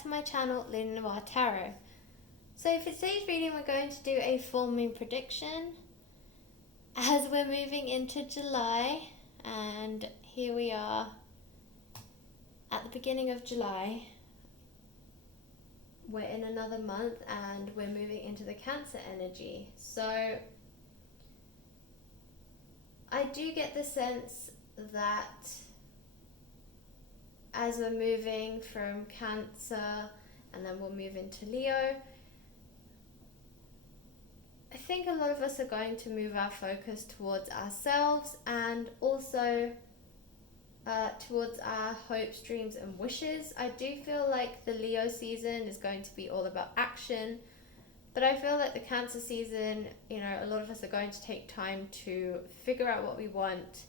back to my channel, Luna Noir Tarot. So for today's reading, we're going to do a full moon prediction as we're moving into July, and here we are at the beginning of July. We're in another month and we're moving into the Cancer energy. So I do get the sense that as we're moving from Cancer and then we'll move into Leo, I think a lot of us are going to move our focus towards ourselves and also towards our hopes, dreams and wishes. I do feel like the Leo season is going to be all about action, but I feel like the Cancer season, a lot of us are going to take time to figure out what we want.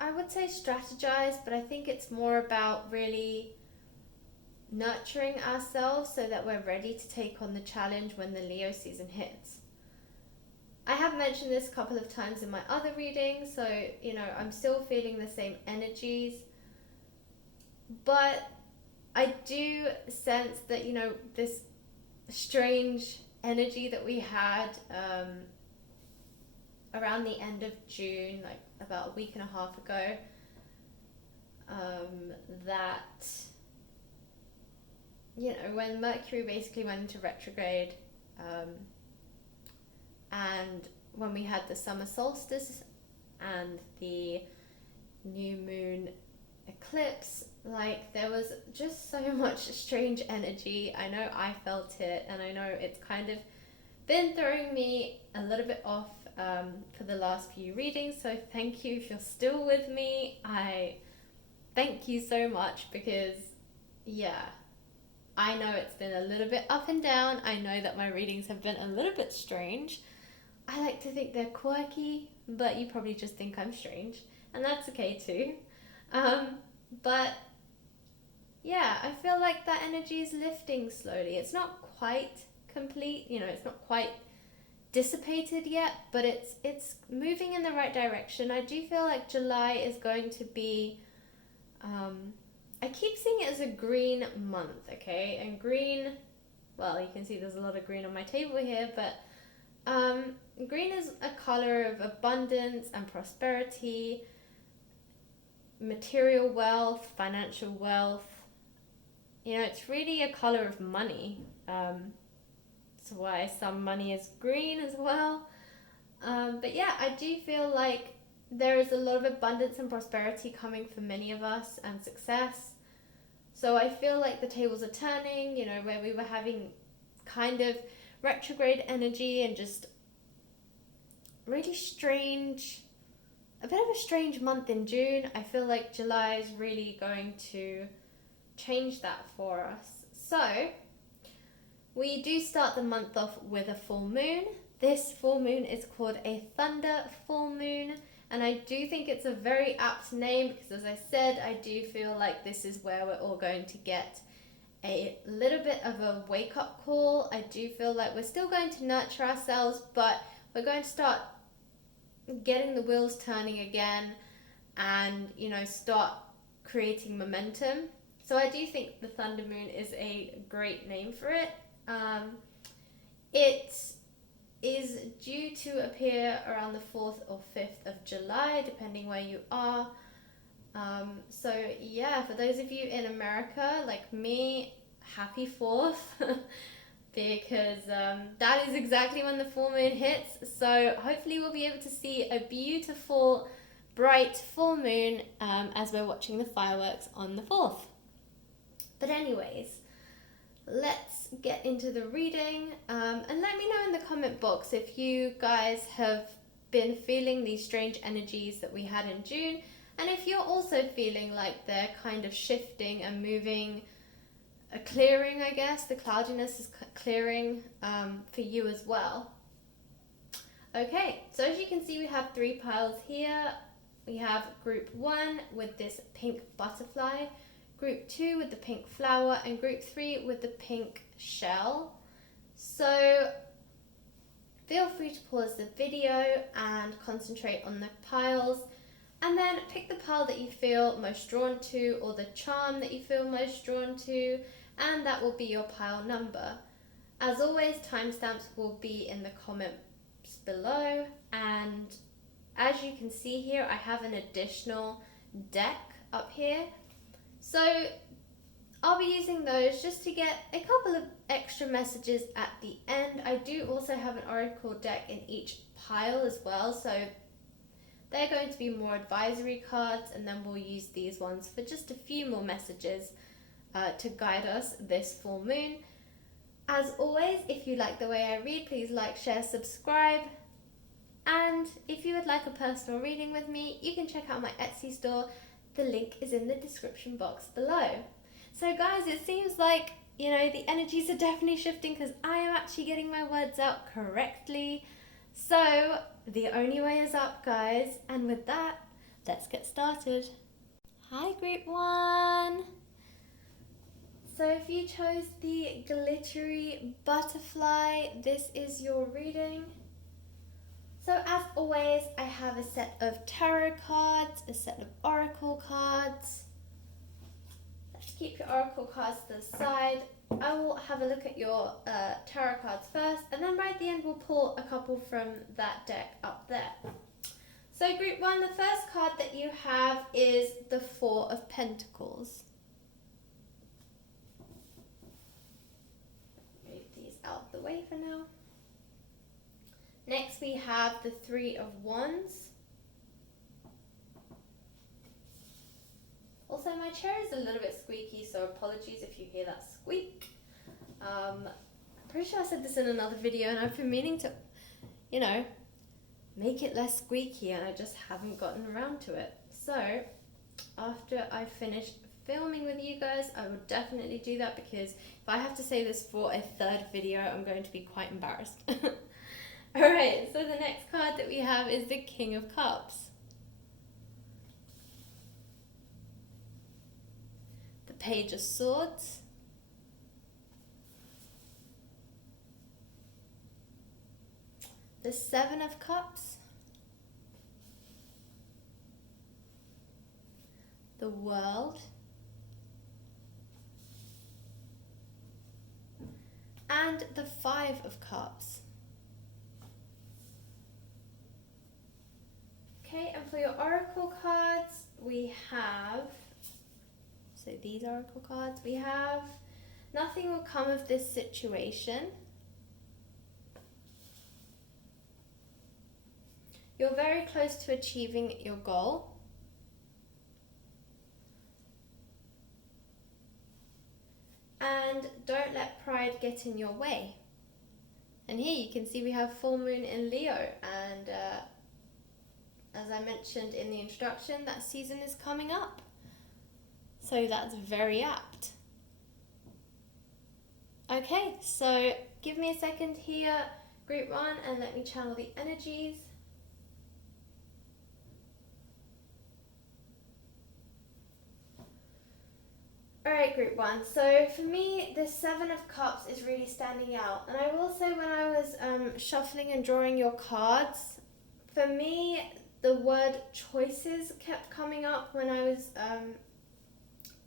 I would say strategize, but I think it's more about really nurturing ourselves so that we're ready to take on the challenge when the Leo season hits. I have mentioned this a couple of times in my other readings, so I'm still feeling the same energies, but I do sense that this strange energy that we had around the end of June, like about a week and a half ago, that when Mercury basically went into retrograde, and when we had the summer solstice and the new moon eclipse, like there was just so much strange energy. I know I felt it, and I know it's kind of been throwing me a little bit off for the last few readings, so thank you if you're still with me. I thank you so much because I know it's been a little bit up and down. I know that my readings have been a little bit strange. I like to think they're quirky, but you probably just think I'm strange, and that's okay too. But I feel like that energy is lifting slowly. It's not quite complete, it's not quite dissipated yet, but it's moving in the right direction. I do feel like July is going to be, I keep seeing it as a green month, okay? And green, well, you can see there's a lot of green on my table here, but green is a color of abundance and prosperity, material wealth, financial wealth. It's really a color of money. That's why some money is green as well. But I do feel like there is a lot of abundance and prosperity coming for many of us, and success. So I feel like the tables are turning, where we were having kind of retrograde energy and just really strange, a bit of a strange month in June. I feel like July is really going to change that for us. So we do start the month off with a full moon. This full moon is called a thunder full moon, and I do think it's a very apt name because, as I said, I do feel like this is where we're all going to get a little bit of a wake-up call. I do feel like we're still going to nurture ourselves, but we're going to start getting the wheels turning again and, start creating momentum. So I do think the Thunder Moon is a great name for it. It is due to appear around the 4th or 5th of July, depending where you are. For those of you in America, like me, happy 4th, because that is exactly when the full moon hits. So hopefully we'll be able to see a beautiful, bright full moon as we're watching the fireworks on the 4th. But anyways, let's get into the reading, and let me know in the comment box if you guys have been feeling these strange energies that we had in June, and if you're also feeling like they're kind of shifting and moving, clearing, I guess. The cloudiness is clearing for you as well. Okay, so as you can see, we have 3 piles here. We have group 1 with this pink butterfly, group 2 with the pink flower, and group 3 with the pink shell. So feel free to pause the video and concentrate on the piles. And then pick the pile that you feel most drawn to, or the charm that you feel most drawn to, and that will be your pile number. As always, timestamps will be in the comments below, and as you can see here, I have an additional deck up here. So I'll be using those just to get a couple of extra messages at the end. I do also have an oracle deck in each pile as well, so they're going to be more advisory cards, and then we'll use these ones for just a few more messages to guide us this full moon. As always, if you like the way I read, please like, share, subscribe. And if you would like a personal reading with me, you can check out my Etsy store. The link is in the description box below. So guys, it seems like, you know, the energies are definitely shifting because I am actually getting my words out correctly. So the only way is up, guys. And with that, let's get started. Hi, Group 1. So if you chose the glittery butterfly, this is your reading. So as always, I have a set of tarot cards, a set of oracle cards. Let's keep your oracle cards to the side. I will have a look at your tarot cards first, and then right at the end we'll pull a couple from that deck up there. So Group 1, the first card that you have is the Four of Pentacles. Move these out of the way for now. Next we have the Three of Wands. Also, my chair is a little bit squeaky, so apologies if you hear that squeak. I'm pretty sure I said this in another video, and I've been meaning to, you know, make it less squeaky, and I just haven't gotten around to it. So, after I finish filming with you guys, I will definitely do that, because if I have to say this for a third video, I'm going to be quite embarrassed. Alright, so the next card that we have is the King of Cups. The Page of Swords. The Seven of Cups. The World. And the Five of Cups. Okay, and for your oracle cards, we have, so these oracle cards, we have, nothing will come of this situation. You're very close to achieving your goal. And don't let pride get in your way. And here you can see we have full moon in Leo, and as I mentioned in the introduction, that season is coming up. So that's very apt. Okay, so give me a second here, Group 1, and let me channel the energies. Alright, Group 1, so for me, the Seven of Cups is really standing out. And I will say, when I was shuffling and drawing your cards, for me, the word choices kept coming up when I was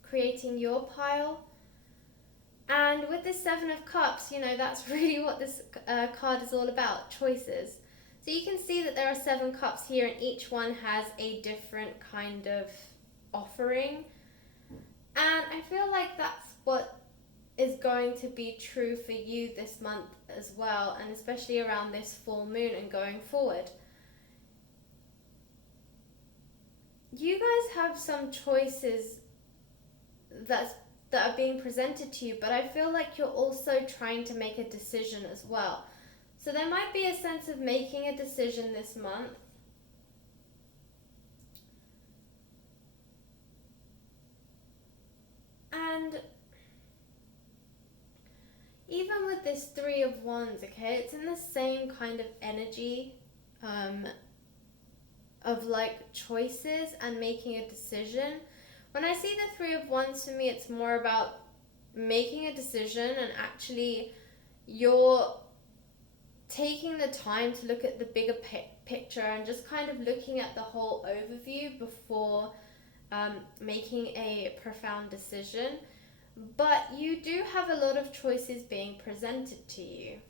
creating your pile. And with the Seven of Cups, you know, that's really what this card is all about, choices. So you can see that there are 7 cups here, and each one has a different kind of offering. And I feel like that's what is going to be true for you this month as well, and especially around this full moon and going forward. You guys have some choices that are being presented to you, but I feel like you're also trying to make a decision as well. So there might be a sense of making a decision this month. And even with this Three of Wands, okay, it's in the same kind of energy of like choices and making a decision. When I see the Three of Wands, for me, it's more about making a decision, and actually you're taking the time to look at the bigger picture and just kind of looking at the whole overview before making a profound decision. But you do have a lot of choices being presented to you.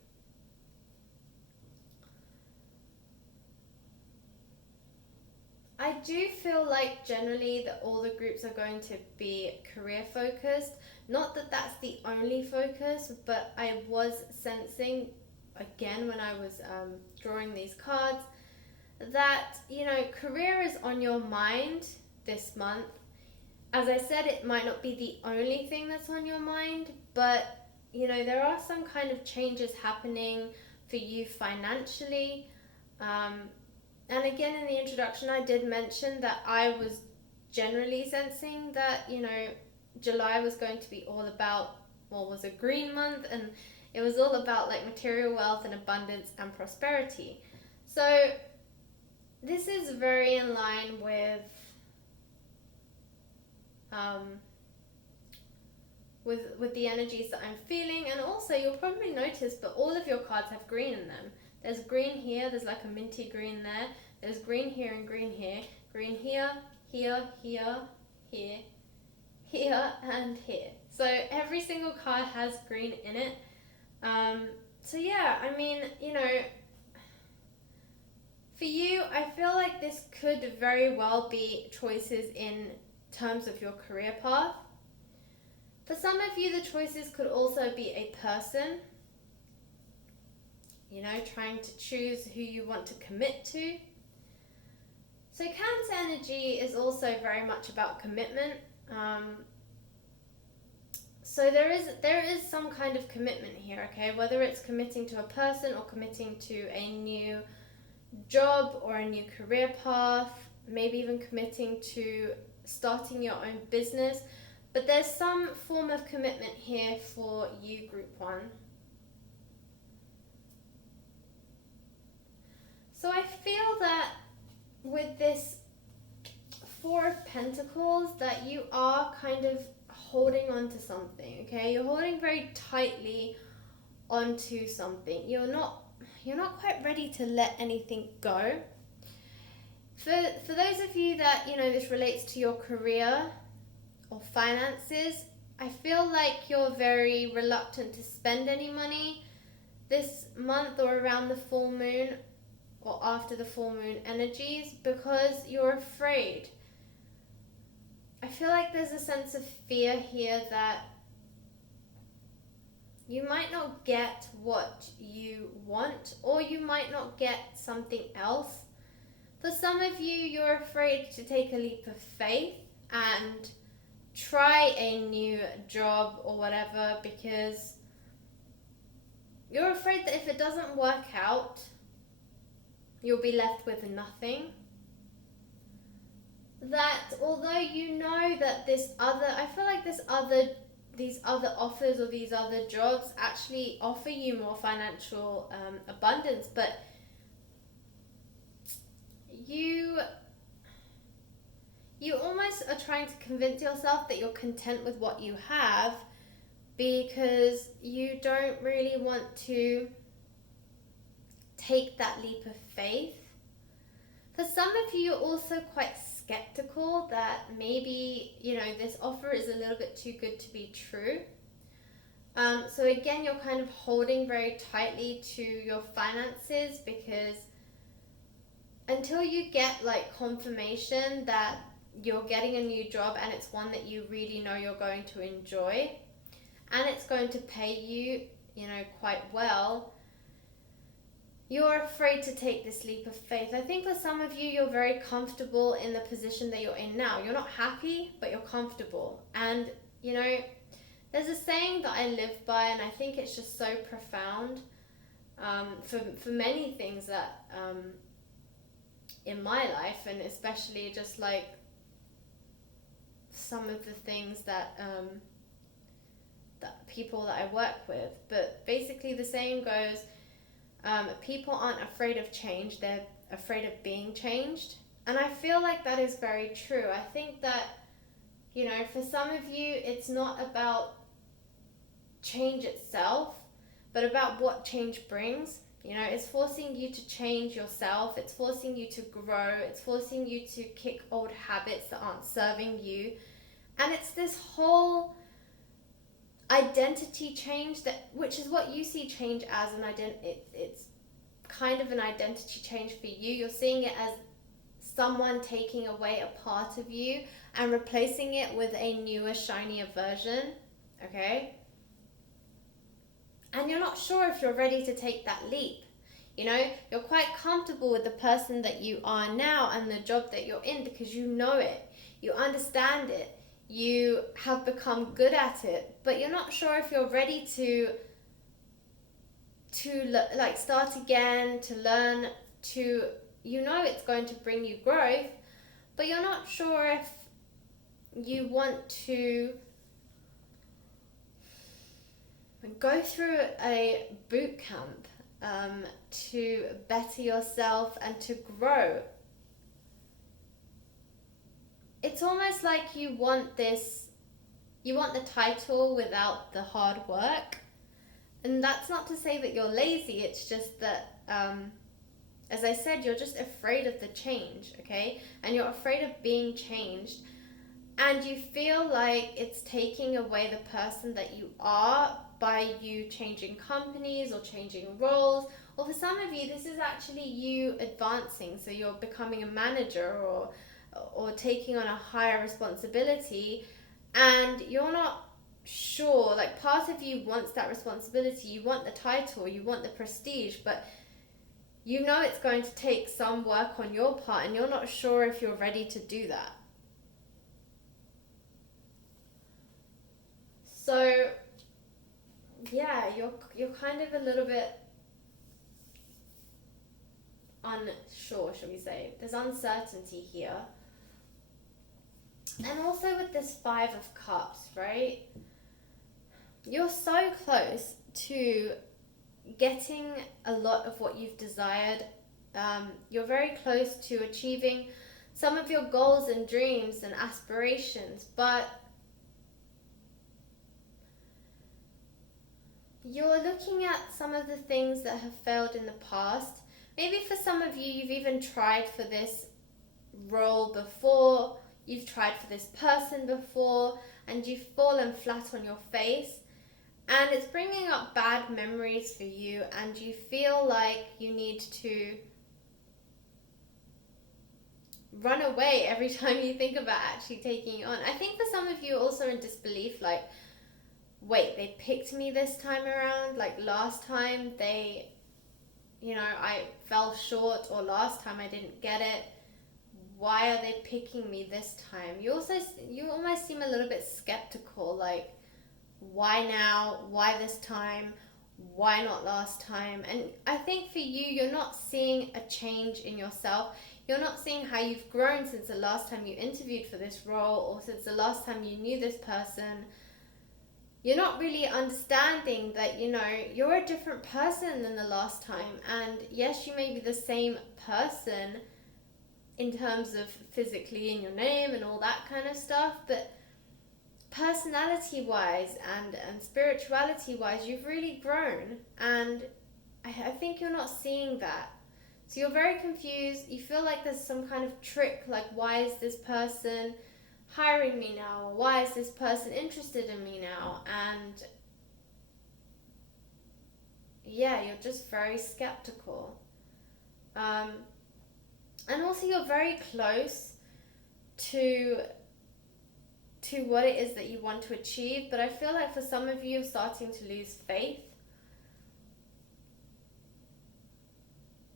I do feel like generally that all the groups are going to be career focused. Not that that's the only focus, but I was sensing, again, when I was drawing these cards, that, career is on your mind this month. As I said, it might not be the only thing that's on your mind, but, there are some kind of changes happening for you financially. And again, in the introduction, I did mention that I was generally sensing that, July was going to be all about, was a green month, and it was all about like material wealth and abundance and prosperity. So this is very in line with the energies that I'm feeling. And also, you'll probably notice, but all of your cards have green in them. There's green here, there's like a minty green there, there's green here and green here, green here, here, here, here, here, and here. So every single card has green in it. So yeah, I mean, for you, I feel like this could very well be choices in terms of your career path. For some of you, the choices could also be a person. Trying to choose who you want to commit to. So Cancer energy is also very much about commitment. So there is some kind of commitment here, okay? Whether it's committing to a person or committing to a new job or a new career path, maybe even committing to starting your own business. But there's some form of commitment here for you, Group 1. So I feel that with this Four of Pentacles, that you are kind of holding on to something, okay? You're holding very tightly onto something. You're not quite ready to let anything go. For those of you that, this relates to your career or finances, I feel like you're very reluctant to spend any money this month or around the full moon or after the full moon energies, because you're afraid. I feel like there's a sense of fear here that you might not get what you want, or you might not get something else. For some of you, you're afraid to take a leap of faith and try a new job or whatever, because you're afraid that if it doesn't work out, you'll be left with nothing. That although you know that I feel like these other offers or these other jobs actually offer you more financial abundance, but you almost are trying to convince yourself that you're content with what you have, because you don't really want to take that leap of faith. For some of you, you're also quite skeptical that maybe, this offer is a little bit too good to be true. So again, you're kind of holding very tightly to your finances, because until you get like confirmation that you're getting a new job and it's one that you really know you're going to enjoy and it's going to pay you, quite well, you're afraid to take this leap of faith. I think for some of you, you're very comfortable in the position that you're in now. You're not happy, but you're comfortable. And, there's a saying that I live by, and I think it's just so profound for many things that in my life, and especially just like some of the things that people that I work with. But basically the saying goes, people aren't afraid of change, they're afraid of being changed. And I feel like that is very true. I think that, for some of you, it's not about change itself, but about what change brings. You know, it's forcing you to change yourself. It's forcing you to grow. It's forcing you to kick old habits that aren't serving you. And it's this whole identity change, that which is what you see change as an identity. It's kind of an identity change for you. You're seeing it as someone taking away a part of you and replacing it with a newer, shinier version. Okay? And you're not sure if you're ready to take that leap. You know, you're quite comfortable with the person that you are now and the job that you're in because you know it. You understand it. You have become good at it. But you're not sure if you're ready to like start again, to learn, to, you know, it's going to bring you growth, but you're not sure if you want to go through a boot camp to better yourself and to grow. It's almost like you want the title without the hard work. And that's not to say that you're lazy, it's just that, as I said, you're just afraid of the change, okay? And you're afraid of being changed. And you feel like it's taking away the person that you are by you changing companies or changing roles. Or for some of you, this is actually you advancing. So you're becoming a manager or taking on a higher responsibility, and you're not sure, like part of you wants that responsibility, you want the title, you want the prestige, but you know it's going to take some work on your part and you're not sure if you're ready to do that. So yeah, you're kind of a little bit unsure, shall we say. There's uncertainty here. And also with this 5 of Cups, right? You're so close to getting a lot of what you've desired. You're very close to achieving some of your goals and dreams and aspirations, but you're looking at some of the things that have failed in the past. Maybe for some of you, you've even tried for this role before, you've tried for this person before, and you've fallen flat on your face. And it's bringing up bad memories for you, and you feel like you need to run away every time you think about actually taking it on. I think for some of you also in disbelief, like, wait, they picked me this time around, like last time they, you know, I fell short, or last time I didn't get it. Why are they picking me this time? You almost seem a little bit skeptical, like, why now? Why this time? Why not last time? And I think for you, you're not seeing a change in yourself. You're not seeing how you've grown since the last time you interviewed for this role, or since the last time you knew this person. You're not really understanding that, you know, you're a different person than the last time. And yes, you may be the same person in terms of physically in your name and all that kind of stuff, but personality-wise and spirituality-wise, you've really grown, and I think you're not seeing that. So you're very confused. You feel like there's some kind of trick, like, why is this person hiring me now? Or why is this person interested in me now? And yeah, you're just very skeptical. And also you're very close to what it is that you want to achieve, but I feel like for some of you, you're starting to lose faith.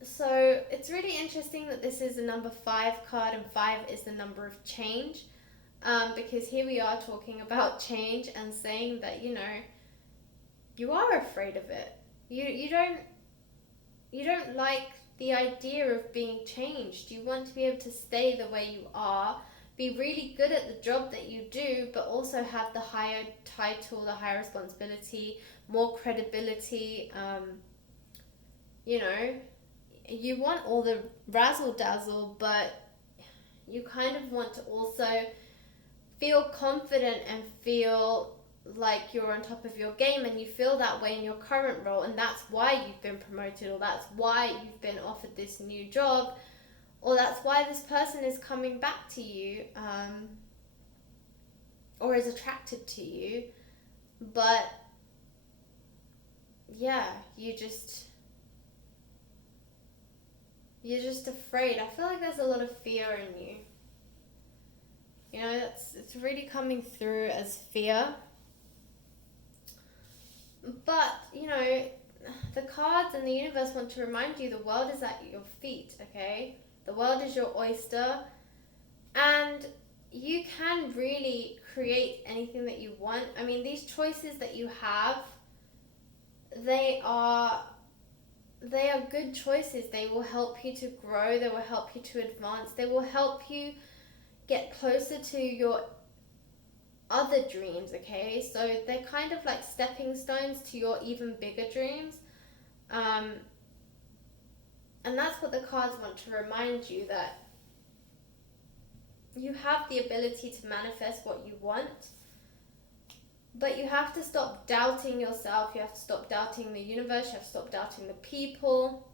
So it's really interesting that this is a number 5 card, and 5 is the number of change, because here we are talking about change and saying that, you know, you are afraid of it. You don't like the idea of being changed. You want to be able to stay the way you are, be really good at the job that you do, but also have the higher title, the higher responsibility, more credibility. You know, you want all the razzle dazzle, but you kind of want to also feel confident and feel like you're on top of your game and you feel that way in your current role, and that's why you've been promoted, or that's why you've been offered this new job, or that's why this person is coming back to you, or is attracted to you. But yeah, you're just afraid. I feel like there's a lot of fear in you. You know, it's really coming through as fear. But, you know, the cards and the universe want to remind you the world is at your feet, okay? The world is your oyster, and you can really create anything that you want. I mean, these choices that you have, they are good choices. They will help you to grow. They will help you to advance. They will help you get closer to your other dreams, okay? So they're kind of like stepping stones to your even bigger dreams. And that's what the cards want to remind you, that you have the ability to manifest what you want, but you have to stop doubting yourself. You have to stop doubting the universe. You have to stop doubting the people.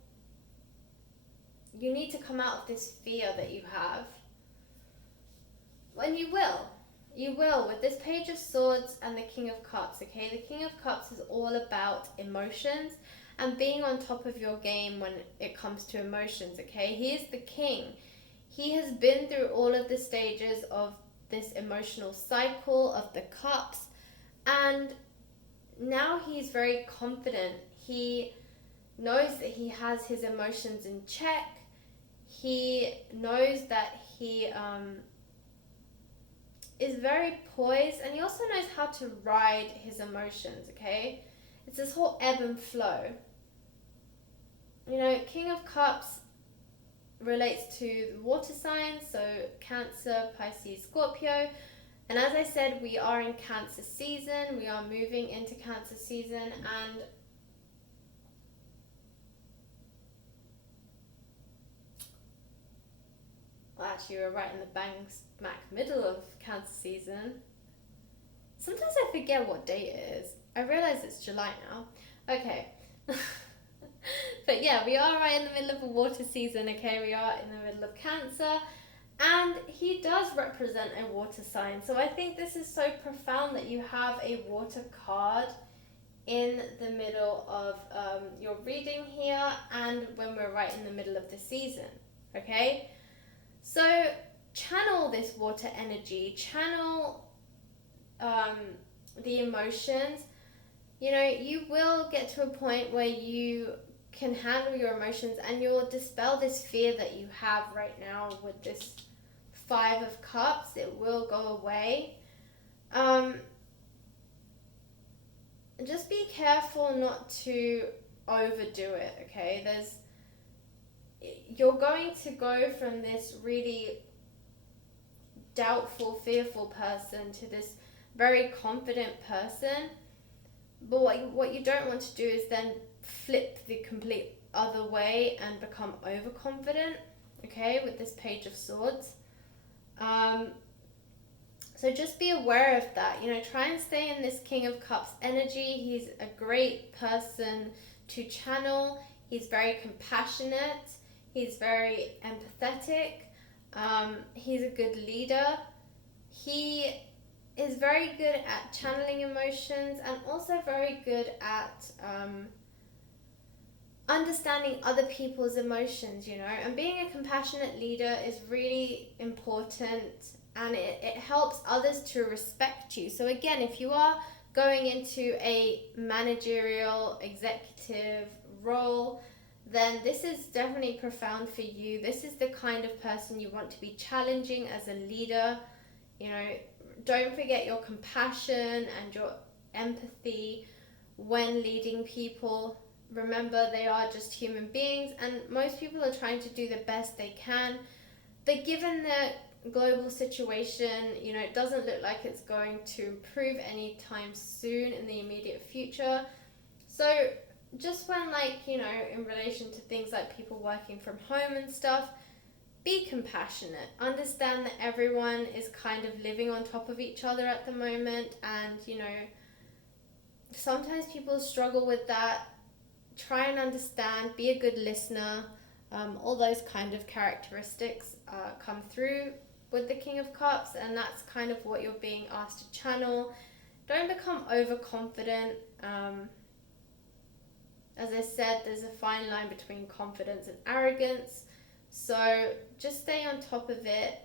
You need to come out of this fear that you have. And you will. You will, with this Page of Swords and the King of Cups, okay? The King of Cups is all about emotions and being on top of your game when it comes to emotions, okay? He is the king. He has been through all of the stages of this emotional cycle of the cups, and now he's very confident. He knows that he has his emotions in check. He knows that he is very poised, and he also knows how to ride his emotions, okay? It's this whole ebb and flow. You know, King of Cups relates to the water signs, so Cancer, Pisces, Scorpio. And as I said, we are in Cancer season. We are moving into Cancer season, and well, actually, we're right in the bang smack middle of Cancer season. Sometimes I forget what day it is. I realize it's July now. Okay. But yeah, we are right in the middle of a water season, okay? We are in the middle of Cancer, and he does represent a water sign. So I think this is so profound that you have a water card in the middle of your reading here, and when we're right in the middle of the season, okay? So channel this water energy, channel the emotions. You know, you will get to a point where you can handle your emotions, and you'll dispel this fear that you have right now with this Five of Cups. It will go away. Just be careful not to overdo it, okay? You're going to go from this really doubtful, fearful person to this very confident person. But what you don't want to do is then flip the complete other way and become overconfident, okay, with this Page of Swords. So just be aware of that. You know, try and stay in this King of Cups energy. He's a great person to channel. He's very compassionate. He's very empathetic. He's a good leader. He is very good at channeling emotions, and also very good at understanding other people's emotions, you know. And being a compassionate leader is really important, and it helps others to respect you. So again, if you are going into a managerial executive role, then this is definitely profound for you. This is the kind of person you want to be challenging as a leader. You know, don't forget your compassion and your empathy when leading people. Remember, they are just human beings, and most people are trying to do the best they can. But given the global situation, you know, it doesn't look like it's going to improve anytime soon in the immediate future. So just when, like, you know, in relation to things like people working from home and stuff, be compassionate. Understand that everyone is kind of living on top of each other at the moment, and, you know, sometimes people struggle with that. Try and understand, be a good listener. All those kind of characteristics come through with the King of Cups, and that's kind of what you're being asked to channel. Don't become overconfident. As I said, there's a fine line between confidence and arrogance. So just stay on top of it.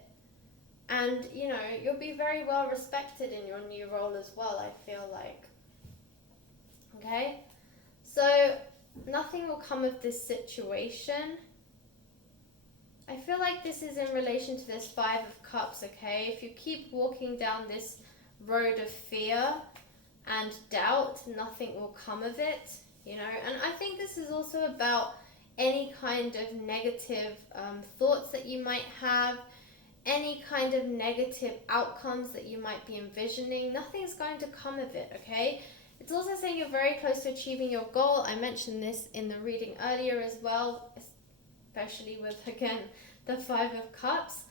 And, you know, you'll be very well respected in your new role as well, I feel like. Okay? So nothing will come of this situation. I feel like this is in relation to this Five of Cups, okay? If you keep walking down this road of fear and doubt, nothing will come of it, you know? And I think this is also about any kind of negative thoughts that you might have, any kind of negative outcomes that you might be envisioning. Nothing's going to come of it, okay? It's also saying you're very close to achieving your goal. I mentioned this in the reading earlier as well, especially with, again, the Five of Cups.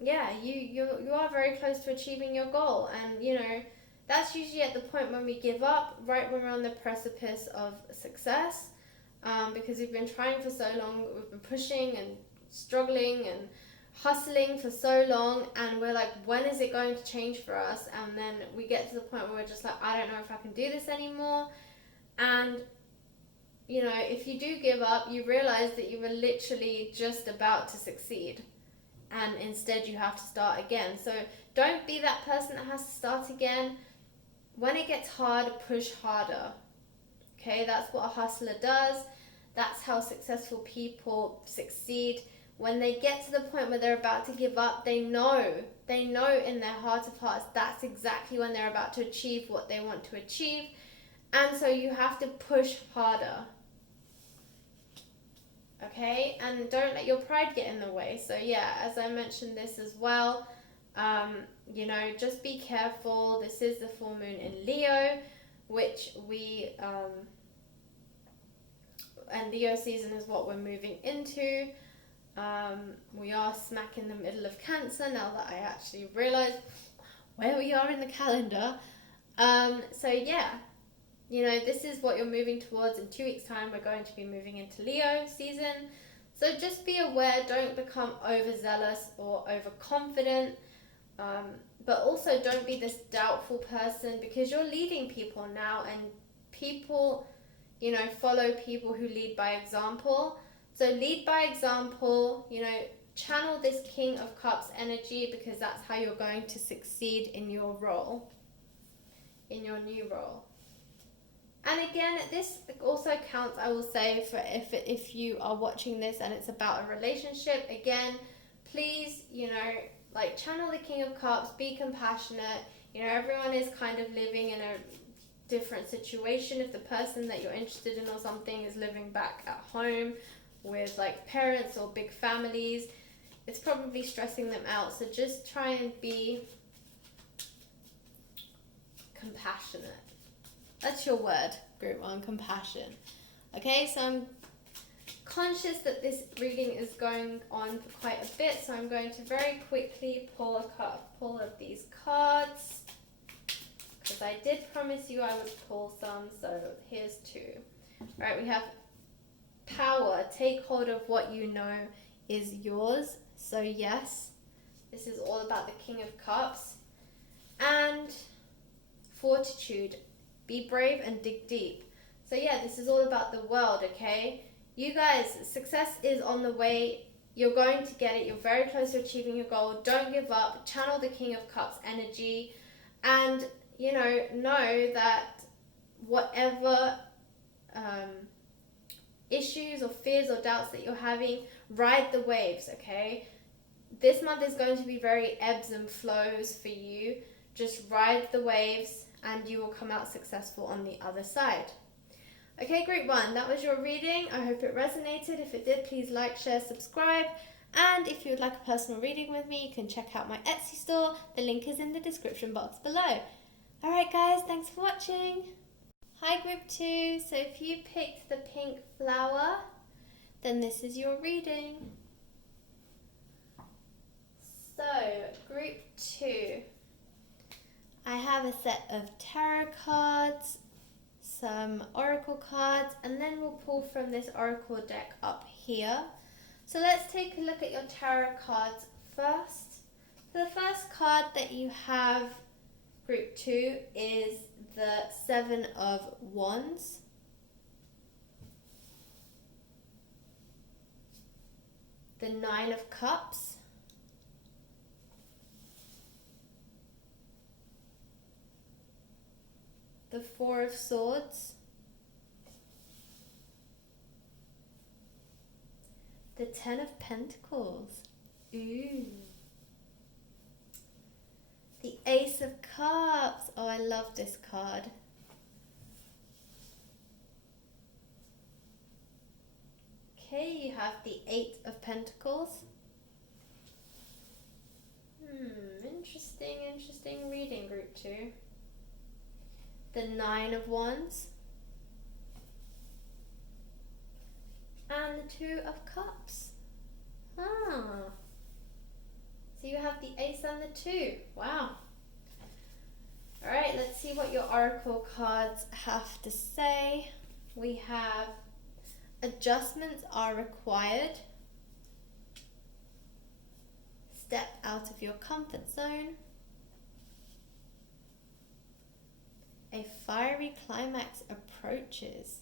Yeah, you are very close to achieving your goal. And, you know, that's usually at the point when we give up, right when we're on the precipice of success. Because we've been trying for so long, we've been pushing and struggling and hustling for so long, and we're like, when is it going to change for us? And then we get to the point where we're just like, I don't know if I can do this anymore. And, you know, if you do give up, you realize that you were literally just about to succeed, and instead you have to start again. So don't be that person that has to start again. When it gets hard, push harder. Okay, that's what a hustler does. That's how successful people succeed. When they get to the point where they're about to give up, they know in their heart of hearts, that's exactly when they're about to achieve what they want to achieve. And so you have to push harder. Okay, and don't let your pride get in the way. So yeah, as I mentioned this as well, you know, just be careful. This is the full moon in Leo, which and Leo season is what we're moving into. We are smack in the middle of Cancer now that I actually realize where we are in the calendar. So yeah, you know, this is what you're moving towards. In 2 weeks' time, we're going to be moving into Leo season. So just be aware, don't become overzealous or overconfident. But also don't be this doubtful person, because you're leading people now, and people, you know, follow people who lead by example. So lead by example, you know, channel this King of Cups energy, because that's how you're going to succeed in your role, in your new role. And again, this also counts, I will say, for if you are watching this and it's about a relationship. Again, please, you know, like, channel the King of Cups, be compassionate. You know, everyone is kind of living in a different situation. If the person that you're interested in or something is living back at home with like parents or big families, it's probably stressing them out. So just try and be compassionate. That's your word, group one, compassion. Okay, so I'm conscious that this reading is going on for quite a bit, so I'm going to very quickly pull of these cards, because I did promise you I would pull some. So here's two. All right, we have power. Take hold of what you know is yours. So yes, this is all about the King of Cups. And fortitude. Be brave and dig deep. So yeah, this is all about the world, okay? You guys, success is on the way. You're going to get it. You're very close to achieving your goal. Don't give up. Channel the King of Cups energy. And, you know that whatever issues or fears or doubts that you're having, ride the waves, okay? This month is going to be very ebbs and flows for you. Just ride the waves and you will come out successful on the other side. Okay, group one, that was your reading. I hope it resonated. If it did, please like, share, subscribe. And if you would like a personal reading with me, you can check out my Etsy store. The link is in the description box below. Alright guys, thanks for watching. Hi group two, so if you picked the pink flower, then this is your reading. So, group two, I have a set of tarot cards, oracle cards, and then we'll pull from this oracle deck up here. So let's take a look at your tarot cards first. So the first card that you have, group 2, is the 7 of Wands. The 9 of Cups. The 4 of Swords. The 10 of Pentacles. Ooh. The Ace of Cups. Oh, I love this card. Okay, you have the 8 of Pentacles. Interesting reading, group 2. The 9 of Wands. And the 2 of Cups. So you have the Ace and the 2. Wow. Alright, let's see what your oracle cards have to say. We have adjustments are required. Step out of your comfort zone. A fiery climax approaches.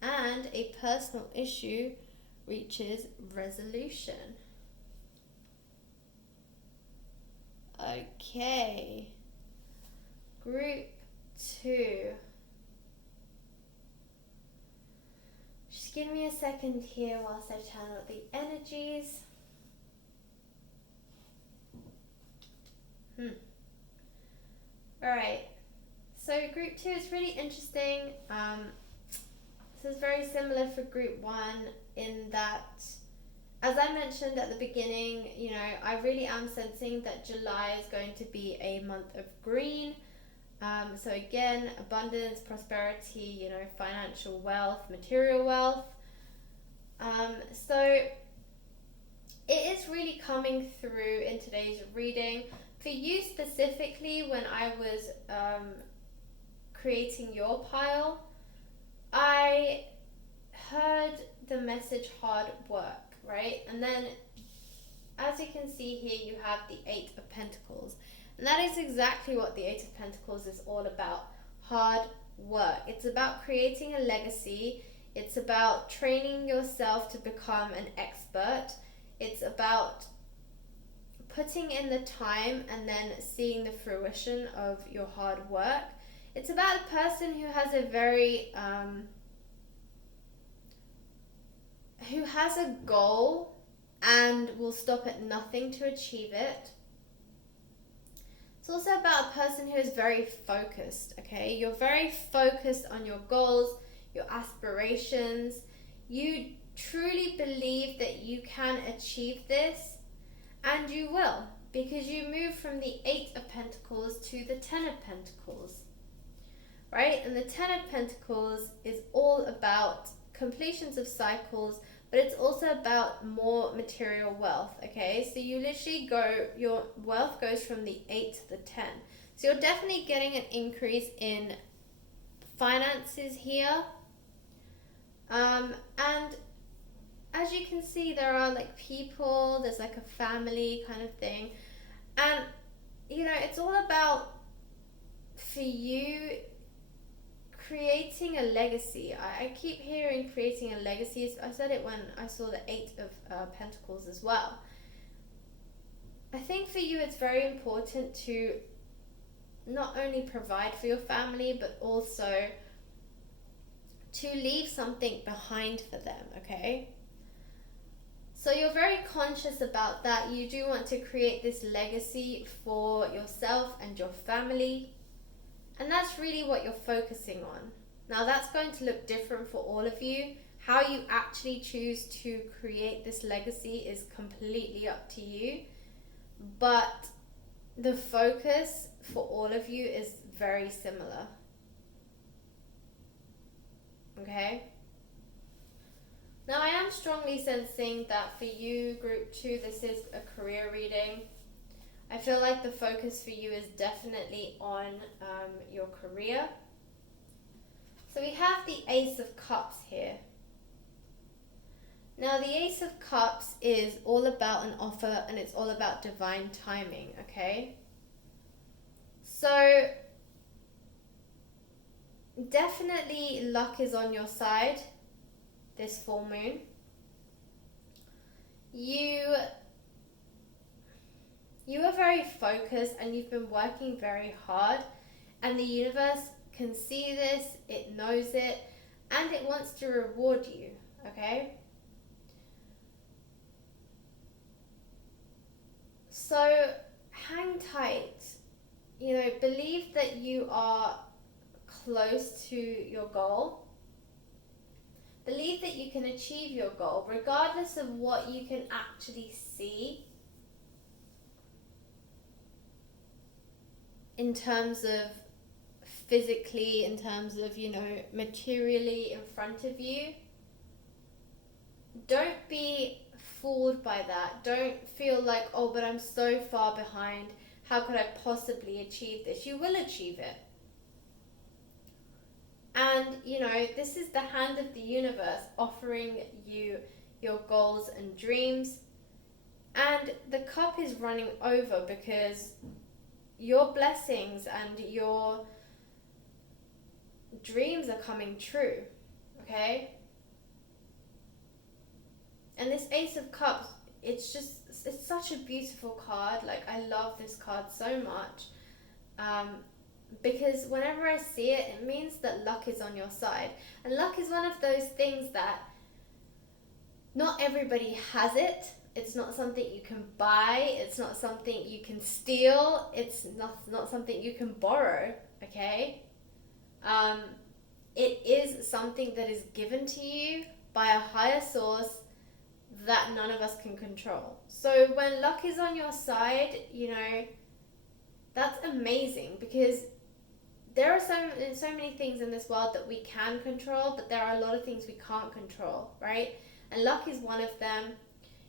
And a personal issue reaches resolution. Okay. Group 2. Just give me a second here whilst I channel the energies. Alright, so group 2 is really interesting. This is very similar for group 1 in that, as I mentioned at the beginning, you know, I really am sensing that July is going to be a month of green. So again, abundance, prosperity, you know, financial wealth, material wealth. So it is really coming through in today's reading. For you specifically, when I was creating your pile, I heard the message hard work, right? And then, as you can see here, you have the 8 of Pentacles. And that is exactly what the 8 of Pentacles is all about. Hard work. It's about creating a legacy. It's about training yourself to become an expert. It's about putting in the time and then seeing the fruition of your hard work. It's about a person who has a very who has a goal and will stop at nothing to achieve it. It's also about a person who is very focused, okay? You're very focused on your goals, your aspirations. You truly believe that you can achieve this, and you will, because you move from the 8 of Pentacles to the 10 of Pentacles, right? And the 10 of Pentacles is all about completions of cycles, but it's also about more material wealth, okay? So you literally your wealth goes from the 8 to the 10. So you're definitely getting an increase in finances here. And as you can see, there are like people, there's like a family kind of thing. And, you know, it's all about, for you, creating a legacy. I keep hearing creating a legacy. I said it when I saw the 8 of Pentacles as well. I think for you it's very important to not only provide for your family, but also to leave something behind for them, okay? So you're very conscious about that. You do want to create this legacy for yourself and your family. And that's really what you're focusing on. Now that's going to look different for all of you. How you actually choose to create this legacy is completely up to you. But the focus for all of you is very similar. Okay? Now I am strongly sensing that for you, group 2, this is a career reading. I feel like the focus for you is definitely on your career. So we have the Ace of Cups here. Now the Ace of Cups is all about an offer, and it's all about divine timing, okay? So definitely luck is on your side this full moon. You are very focused and you've been working very hard, and the universe can see this, it knows it, and it wants to reward you, okay? So hang tight, believe that you are close to your goal. Believe that you can achieve your goal regardless of what you can actually see in terms of physically, in terms of, materially in front of you. Don't be fooled by that. Don't feel like, oh, but I'm so far behind. How could I possibly achieve this? You will achieve it. And, this is the hand of the universe offering you your goals and dreams. And the cup is running over because your blessings and your dreams are coming true, okay? And this Ace of Cups, it's such a beautiful card. Like, I love this card so much. Because whenever I see it, it means that luck is on your side. And luck is one of those things that not everybody has it. It's not something you can buy. It's not something you can steal. It's not something you can borrow, okay? It is something that is given to you by a higher source that none of us can control. So when luck is on your side, that's amazing, because there are so many things in this world that we can control, but there are a lot of things we can't control, right? And luck is one of them.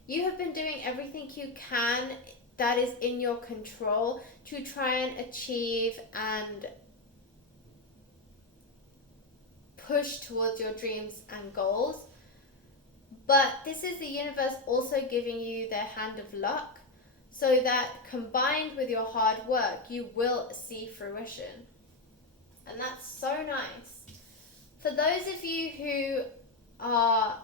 You have been doing everything you can that is in your control to try and achieve and push towards your dreams and goals. But this is the universe also giving you their hand of luck, so that combined with your hard work, you will see fruition. And that's so nice. For those of you who are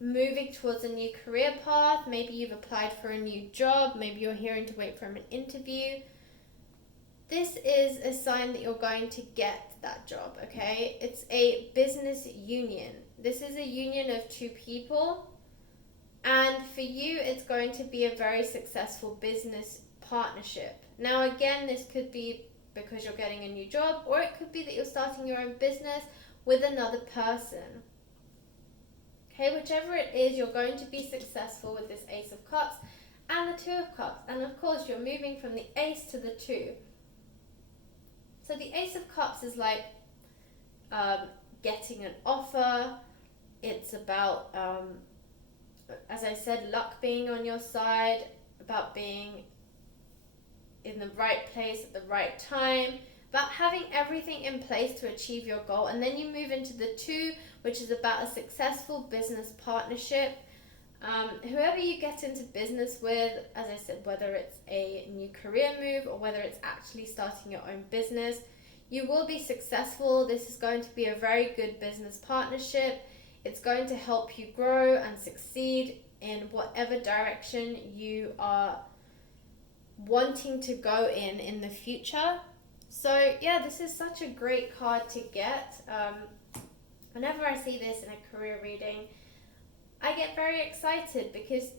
moving towards a new career path, maybe you've applied for a new job, maybe you're hearing to wait for an interview, this is a sign that you're going to get that job, okay? It's a business union. This is a union of two people, and for you, it's going to be a very successful business partnership. Now, again, this could be because you're getting a new job, or it could be that you're starting your own business with another person. Okay, whichever it is, you're going to be successful with this Ace of Cups and the Two of Cups. And of course, you're moving from the Ace to the Two. So the Ace of Cups is like getting an offer. It's about, as I said, luck being on your side, about being in the right place at the right time, about having everything in place to achieve your goal. And then you move into the Two, which is about a successful business partnership. Whoever you get into business with, as I said, whether it's a new career move or whether it's actually starting your own business, you will be successful. This is going to be a very good business partnership. It's going to help you grow and succeed in whatever direction you are wanting to go in the future. So yeah, this is such a great card to get. Whenever I see this in a career reading, I get very excited because,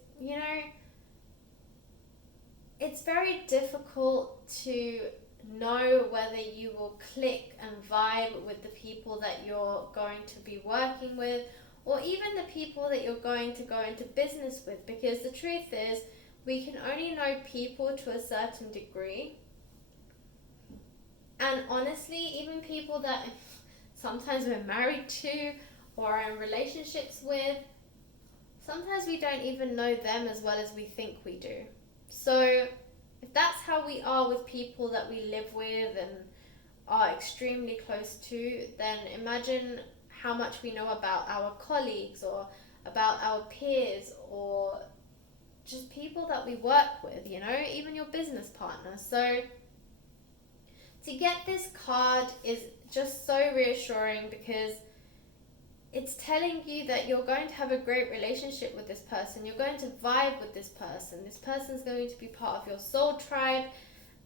it's very difficult to know whether you will click and vibe with the people that you're going to be working with, or even the people that you're going to go into business with, because the truth is, we can only know people to a certain degree. And honestly, even people that sometimes we're married to or are in relationships with, sometimes we don't even know them as well as we think we do. So if that's how we are with people that we live with and are extremely close to, then imagine how much we know about our colleagues or about our peers or just people that we work with, even your business partner. So to get this card is just so reassuring because it's telling you that you're going to have a great relationship with this person. You're going to vibe with this person. This person's going to be part of your soul tribe,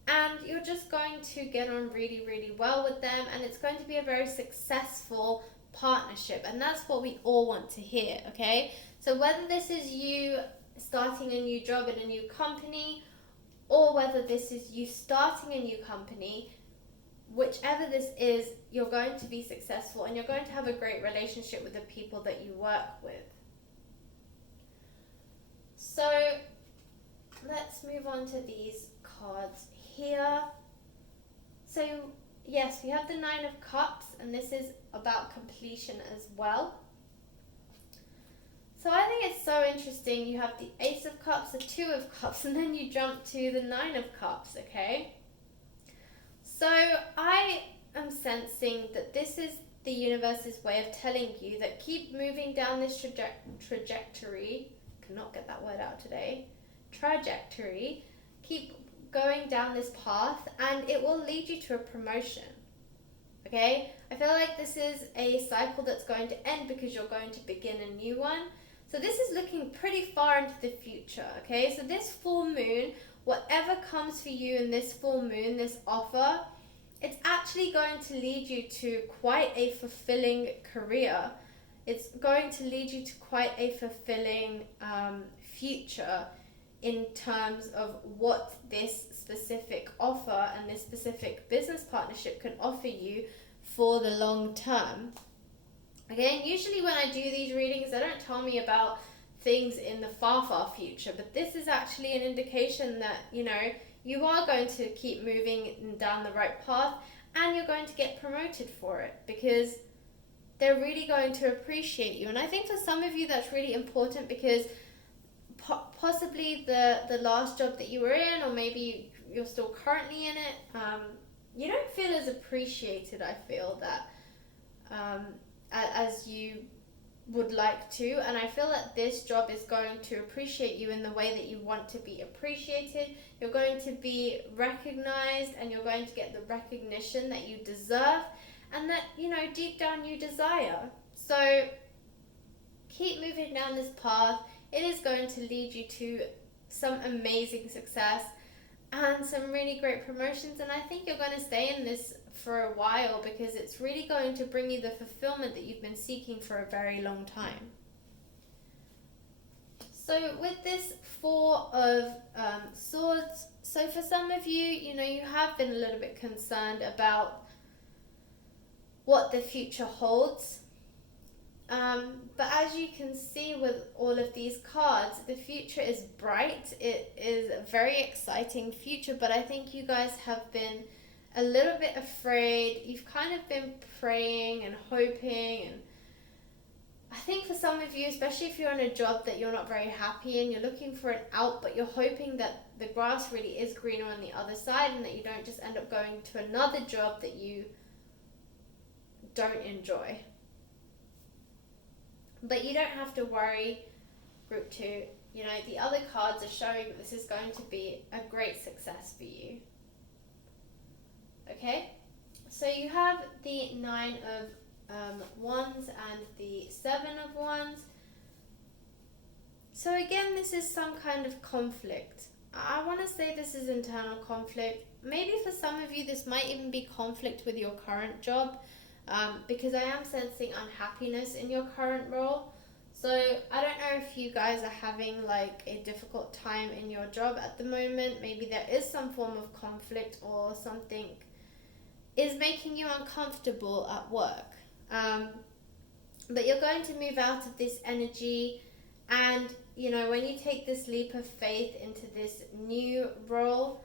and you're just going to get on really, really well with them, and it's going to be a very successful partnership, and that's what we all want to hear, okay? So whether this is you starting a new job in a new company, or whether this is you starting a new company, whichever this is, you're going to be successful and you're going to have a great relationship with the people that you work with. So let's move on to these cards here. So yes, we have the Nine of Cups, and this is about completion as well. So I think it's so interesting. You have the Ace of Cups, the Two of Cups, and then you jump to the Nine of Cups, okay? So I am sensing that this is the universe's way of telling you that keep moving down this trajectory. Cannot get that word out today. Trajectory. Keep going down this path and it will lead you to a promotion. Okay? I feel like this is a cycle that's going to end because you're going to begin a new one. So this is looking pretty far into the future, okay? So this full moon, whatever comes for you in this full moon, this offer, it's actually going to lead you to quite a fulfilling career. It's going to lead you to quite a fulfilling future in terms of what this specific offer and this specific business partnership can offer you for the long term. Again, usually when I do these readings, they don't tell me about things in the far, far future, but this is actually an indication that, you are going to keep moving down the right path and you're going to get promoted for it because they're really going to appreciate you. And I think for some of you that's really important because possibly the last job that you were in, or maybe you're still currently in it, you don't feel as appreciated, I feel, that as you would like to, and I feel that this job is going to appreciate you in the way that you want to be appreciated. You're going to be recognized and you're going to get the recognition that you deserve and that, deep down you desire. So keep moving down this path. It is going to lead you to some amazing success and some really great promotions, and I think you're going to stay in this for a while because it's really going to bring you the fulfillment that you've been seeking for a very long time. So with this Four of Swords, so for some of you, you have been a little bit concerned about what the future holds. But as you can see with all of these cards, the future is bright. It is a very exciting future, but I think you guys have been a little bit afraid. You've kind of been praying and hoping, and I think for some of you, especially if you're in a job that you're not very happy in, you're looking for an out, but you're hoping that the grass really is greener on the other side and that you don't just end up going to another job that you don't enjoy. But you don't have to worry, Group 2. The other cards are showing that this is going to be a great success for you. Okay? So you have the Nine of Wands and the Seven of Wands. So again, this is some kind of conflict. I want to say this is internal conflict. Maybe for some of you, this might even be conflict with your current job. Because I am sensing unhappiness in your current role. So I don't know if you guys are having like a difficult time in your job at the moment. Maybe there is some form of conflict or something is making you uncomfortable at work. But you're going to move out of this energy, and when you take this leap of faith into this new role,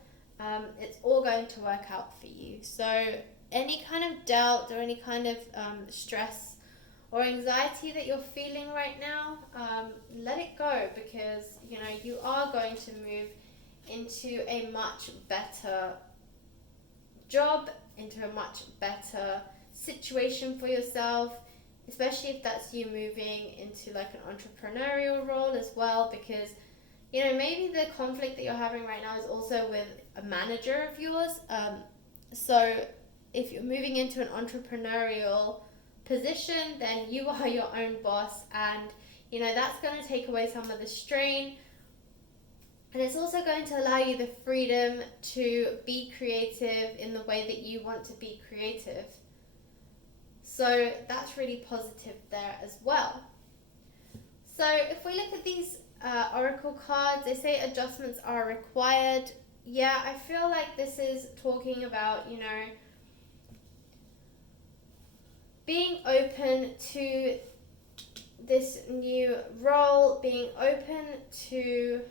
it's all going to work out for you. So any kind of doubt or any kind of stress or anxiety that you're feeling right now, let it go, because you are going to move into a much better job, into a much better situation for yourself, especially if that's you moving into like an entrepreneurial role as well, because maybe the conflict that you're having right now is also with a manager of yours. So if you're moving into an entrepreneurial position, then you are your own boss, and that's going to take away some of the strain, and it's also going to allow you the freedom to be creative in the way that you want to be creative. So that's really positive there as well. So if we look at these oracle cards, they say adjustments are required. Yeah, I feel like this is talking about, being open to this new role, being open to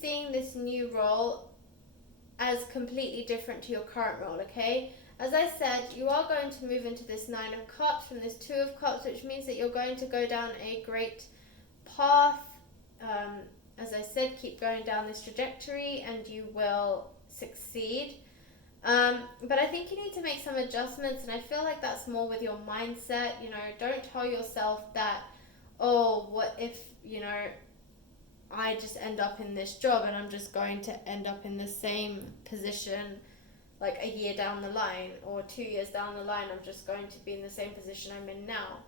seeing this new role as completely different to your current role, okay? As I said, you are going to move into this 9 of Cups from this 2 of Cups, which means that you're going to go down a great path. As I said, keep going down this trajectory and you will succeed. But I think you need to make some adjustments, and I feel like that's more with your mindset. Don't tell yourself that, oh, what if, I just end up in this job and I'm just going to end up in the same position like a year down the line, or 2 years down the line, I'm just going to be in the same position I'm in now.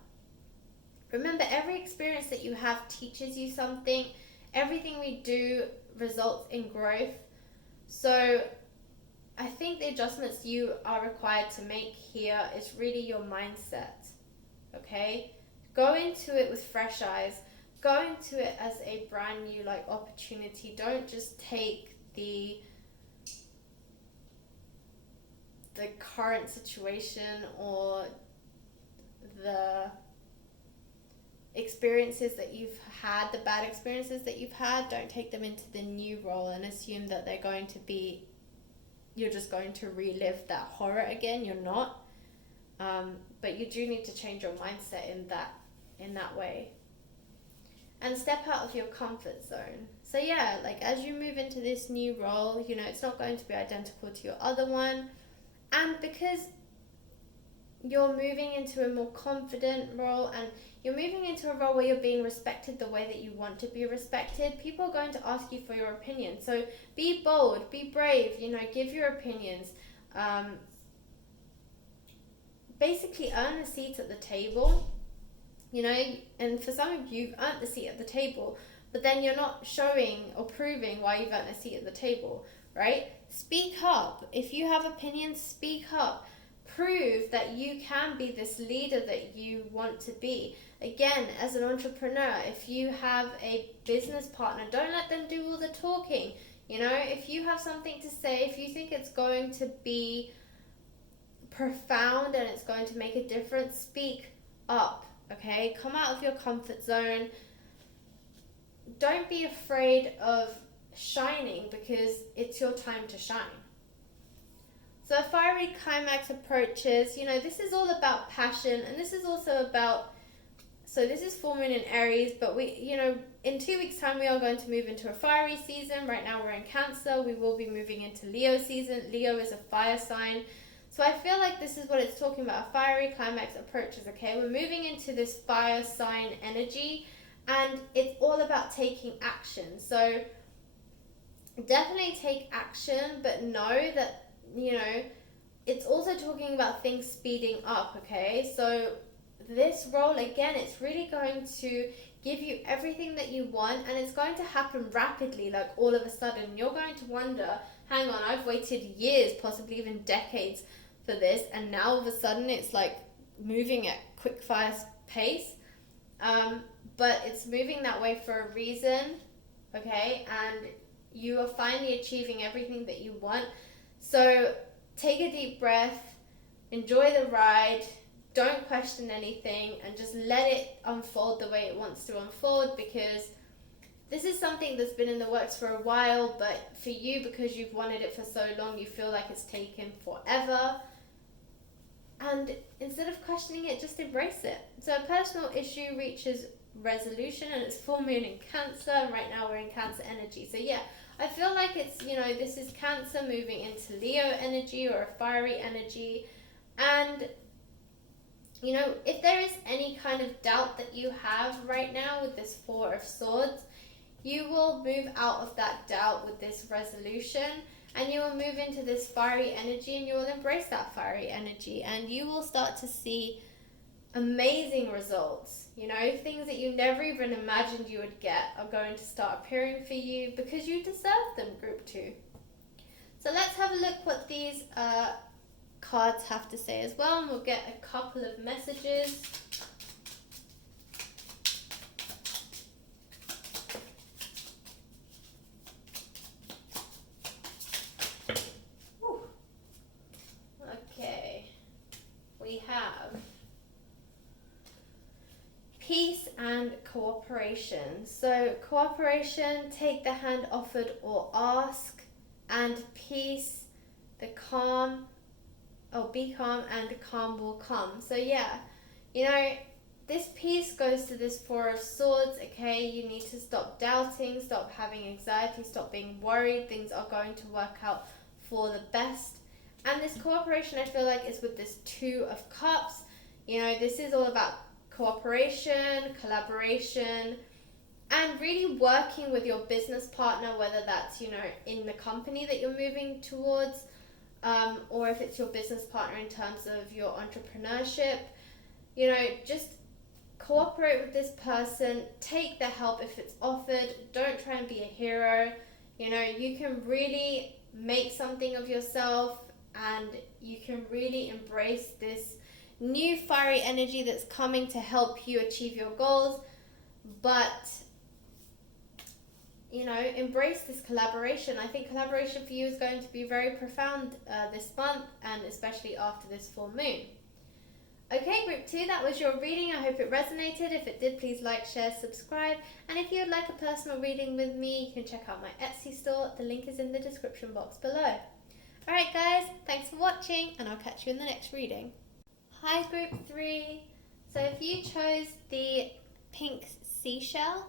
Remember, every experience that you have teaches you something. Everything we do results in growth. So I think the adjustments you are required to make here is really your mindset, okay? Go into it with fresh eyes. Go into it as a brand new opportunity. Don't just take the current situation or the experiences that you've had, the bad experiences that you've had, don't take them into the new role and assume that they're going to be, you're just going to relive that horror again. You're not. But you do need to change your mindset in that way. And step out of your comfort zone. So yeah, as you move into this new role, it's not going to be identical to your other one. And because you're moving into a more confident role, and you're moving into a role where you're being respected the way that you want to be respected, people are going to ask you for your opinion. So be bold, be brave, give your opinions. Basically earn a seat at the table. And for some of you, you've earned the seat at the table, but then you're not showing or proving why you've earned a seat at the table, right? Speak up. If you have opinions, speak up. Prove that you can be this leader that you want to be. Again, as an entrepreneur, if you have a business partner, don't let them do all the talking. If you have something to say, if you think it's going to be profound and it's going to make a difference, speak up. Okay, come out of your comfort zone. Don't be afraid of shining, because it's your time to shine. So a fiery climax approaches. This is all about passion, and this is also about, so this is full moon in Aries, but we, in 2 weeks' time we are going to move into a fiery season. Right now we're in Cancer. We will be moving into Leo season. Leo is a fire sign. So I feel like this is what it's talking about. A fiery climax approaches, okay? We're moving into this fire sign energy, and it's all about taking action. So definitely take action, but know that, it's also talking about things speeding up, okay? So this role, again, it's really going to give you everything that you want, and it's going to happen rapidly, all of a sudden. You're going to wonder, hang on, I've waited years, possibly even decades for this, and now all of a sudden it's moving at quick fire pace. But it's moving that way for a reason, okay? And you are finally achieving everything that you want. So take a deep breath, enjoy the ride, don't question anything, and just let it unfold the way it wants to unfold, because this is something that's been in the works for a while, but for you, because you've wanted it for so long, you feel like it's taken forever. And instead of questioning it, just embrace it. So a personal issue reaches resolution, and it's full moon in Cancer, and right now we're in Cancer energy. So yeah, I feel like it's, this is Cancer moving into Leo energy or a fiery energy. And if there is any kind of doubt that you have right now with this Four of Swords, you will move out of that doubt with this resolution, and you will move into this fiery energy, and you will embrace that fiery energy, and you will start to see amazing results. Things that you never even imagined you would get are going to start appearing for you because you deserve them, Group 2. So let's have a look what these cards have to say as well, and we'll get a couple of messages. Okay, we have peace and cooperation. So cooperation, take the hand offered or ask, and peace, the calm, be calm and calm will come. So yeah, this piece goes to this Four of Swords, okay? You need to stop doubting, stop having anxiety, stop being worried. Things are going to work out for the best. And this cooperation, I feel like, is with this Two of Cups. This is all about cooperation, collaboration, and really working with your business partner, whether that's, in the company that you're moving towards, or if it's your business partner in terms of your entrepreneurship. Just cooperate with this person, take the help if it's offered, don't try and be a hero. You can really make something of yourself, and you can really embrace this new fiery energy that's coming to help you achieve your goals. But embrace this collaboration. I think collaboration for you is going to be very profound this month, and especially after this full moon. Okay, Group 2, that was your reading. I hope it resonated. If it did, please like, share, subscribe. And if you would like a personal reading with me, you can check out my Etsy store. The link is in the description box below. Alright guys, thanks for watching, and I'll catch you in the next reading. Hi Group 3. So if you chose the pink seashell,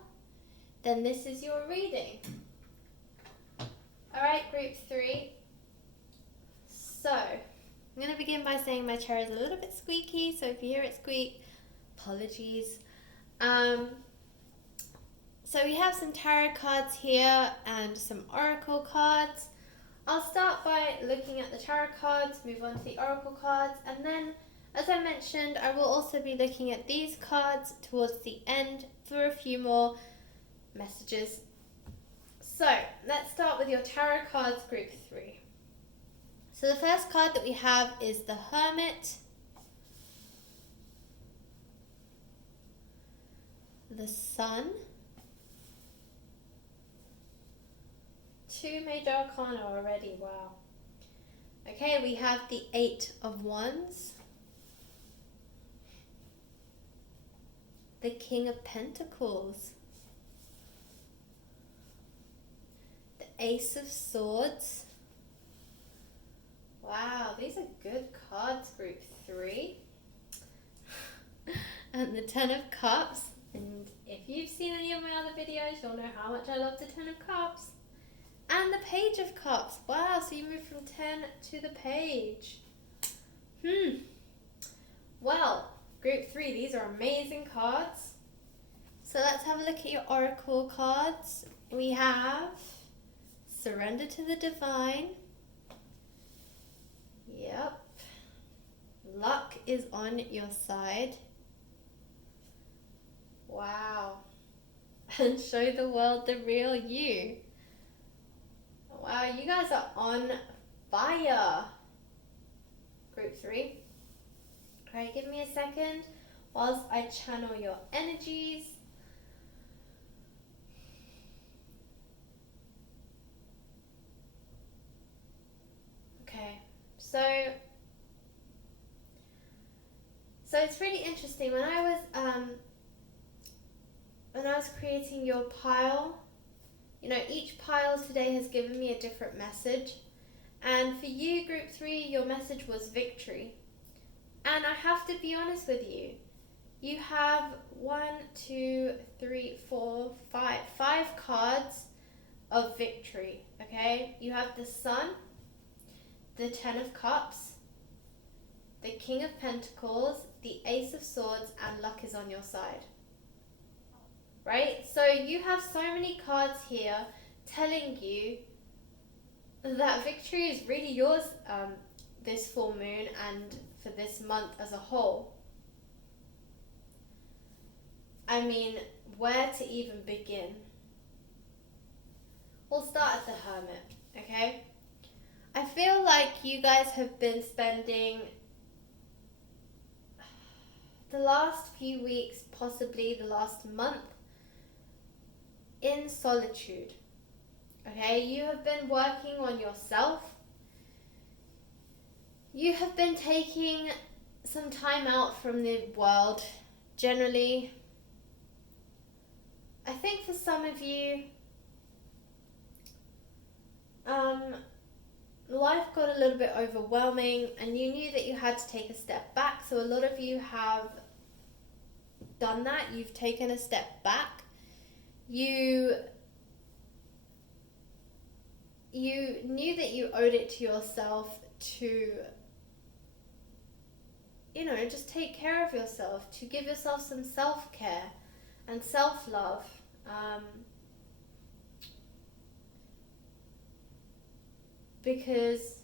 then this is your reading. Alright, Group 3. So, I'm going to begin by saying my chair is a little bit squeaky, so if you hear it squeak, apologies. So we have some tarot cards here and some oracle cards. I'll start by looking at the tarot cards, move on to the oracle cards, and then, as I mentioned, I will also be looking at these cards towards the end for a few more messages. So, let's start with your tarot cards, Group 3. So the first card that we have is the Hermit, the Sun, 2 major arcana already, wow. Okay, we have the 8 of Wands, the King of Pentacles, the Ace of Swords. Wow, these are good cards, Group 3. And the 10 of Cups. And if you've seen any of my other videos, you'll know how much I love the 10 of Cups. And the Page of Cups. Wow, so you move from 10 to the Page. Well, Group 3, these are amazing cards. So let's have a look at your oracle cards. We have Surrender to the Divine. Yep. Luck is on your side. Wow. And show the world the real you. Wow, you guys are on fire. Group 3. Alright, give me a second whilst I channel your energies. Okay. So it's really interesting. When I was creating your pile, each pile today has given me a different message. And for you, Group 3, your message was victory. And I have to be honest with you. You have 1, 2, 3, 4, 5 cards of victory, okay? You have the Sun, the Ten of Cups, the King of Pentacles, the Ace of Swords, and luck is on your side. Right? So you have so many cards here telling you that victory is really yours this full moon and for this month as a whole. I mean, where to even begin? We'll start at the Hermit, okay? I feel like you guys have been spending the last few weeks, possibly the last month, in solitude, okay? You have been working on yourself. You have been taking some time out from the world, generally. I think for some of you, life got a little bit overwhelming and you knew that you had to take a step back. So a lot of you have done that. You've taken a step back. You knew that you owed it to yourself to, just take care of yourself, to give yourself some self-care and self-love. Because,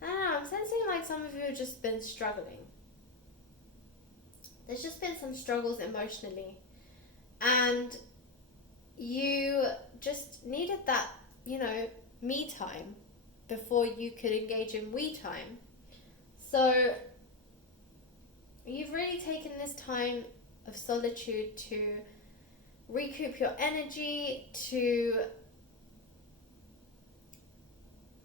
I don't know, I'm sensing like some of you have just been struggling. There's just been some struggles emotionally. And you just needed that, me time before you could engage in we time. So you've really taken this time of solitude to recoup your energy, to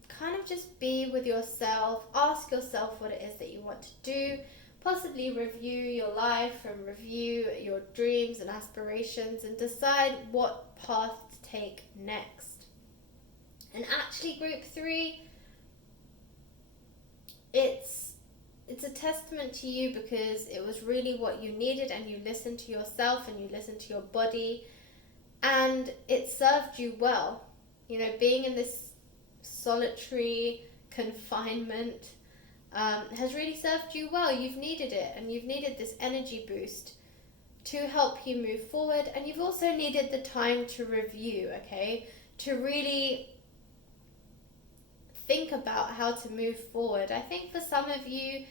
kind of just be with yourself, ask yourself what it is that you want to do, possibly review your life and review your dreams and aspirations and decide what path to take next. And actually, group 3, it's a testament to you because it was really what you needed, and you listened to yourself and you listened to your body, and it served you well. Being in this solitary confinement has really served you well. You've needed it, and you've needed this energy boost to help you move forward, and you've also needed the time to review, okay, to really think about how to move forward. I think for some of you,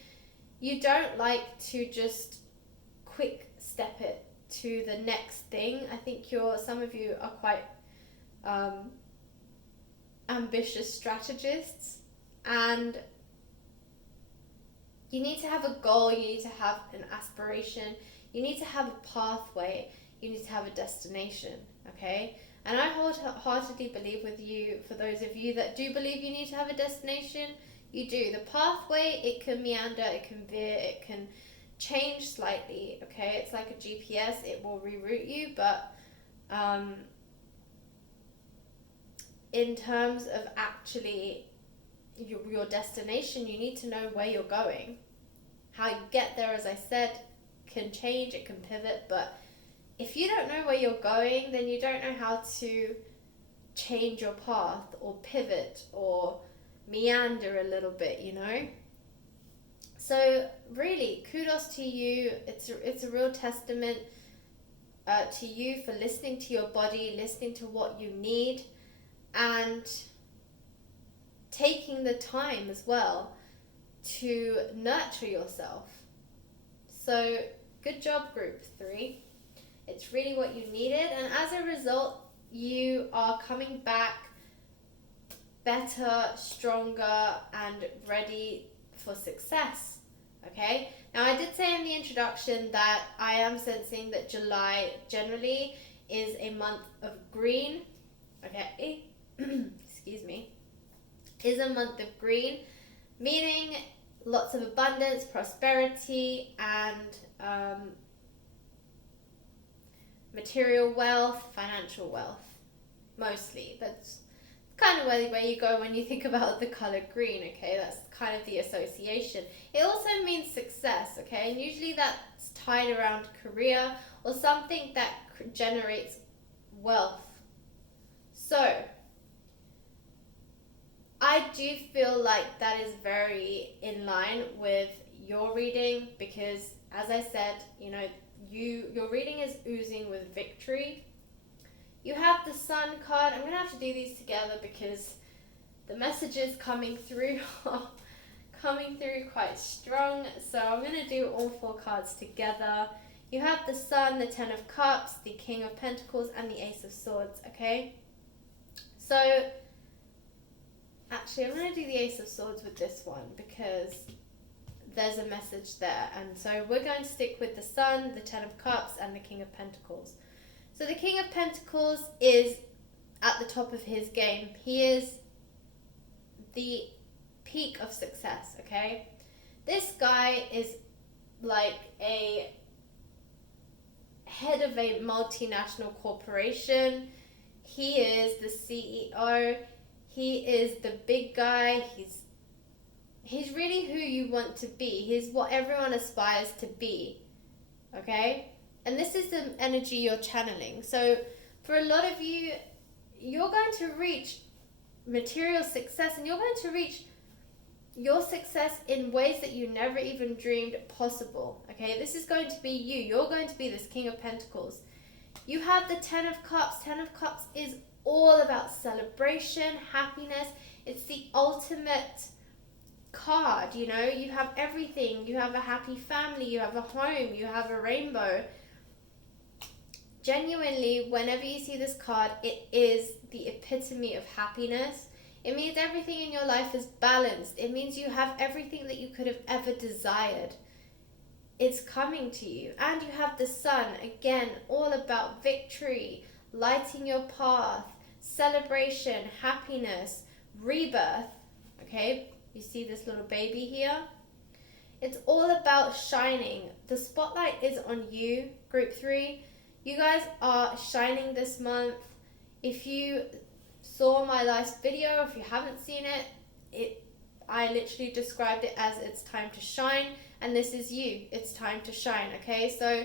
you don't like to just quick step it to the next thing. I think some of you are quite ambitious strategists, and you need to have a goal, you need to have an aspiration, you need to have a pathway, you need to have a destination, okay? And I wholeheartedly believe with you, for those of you that do believe you need to have a destination, you do. The pathway, it can meander, it can veer, it can change slightly, okay? It's like a GPS, it will reroute you, but in terms of actually your destination, you need to know where you're going. How you get there, as I said, can change, it can pivot, but if you don't know where you're going, then you don't know how to change your path or pivot or meander a little bit, So really, kudos to you. It's a real testament to you for listening to your body, listening to what you need, and taking the time as well to nurture yourself. So good job, group 3. It's really what you needed, and as a result, you are coming back better, stronger, and ready for success, okay? Now, I did say in the introduction that I am sensing that July generally is a month of green, okay? Excuse me. Is a month of green, meaning lots of abundance, prosperity, and material wealth, financial wealth, mostly. That's kind of where you go when you think about the color green, okay? That's kind of the association. It also means success, okay? And usually that's tied around career or something that generates wealth. So, I do feel like that is very in line with your reading because, as I said, you know, your reading is oozing with victory. You have the Sun card. I'm going to have to do these together because the messages coming through are coming through quite strong. So I'm going to do all 4 cards together. You have the Sun, the Ten of Cups, the King of Pentacles, and the Ace of Swords, okay? So, actually, I'm going to do the Ace of Swords with this one because there's a message there. And so we're going to stick with the Sun, the Ten of Cups, and the King of Pentacles. So the King of Pentacles is at the top of his game. He is the peak of success, okay? This guy is like a head of a multinational corporation. He is the CEO. He is the big guy. He's really who you want to be. He's what everyone aspires to be, okay? And this is the energy you're channeling. So for a lot of you, you're going to reach material success and you're going to reach your success in ways that you never even dreamed possible. Okay, this is going to be you. You're going to be this King of Pentacles. You have the Ten of Cups. Ten of Cups is all about celebration, happiness. It's the ultimate card, you know. You have everything. You have a happy family. You have a home. You have a rainbow. Genuinely, whenever you see this card, it is the epitome of happiness. It means everything in your life is balanced. It means you have everything that you could have ever desired. It's coming to you. And you have the Sun, again, all about victory, lighting your path, celebration, happiness, rebirth. Okay, you see this little baby here? It's all about shining. The spotlight is on you, Group 3. You guys are shining this month. If you saw my last video, if you haven't seen it, I literally described it as it's time to shine, and this is you. It's time to shine, okay? So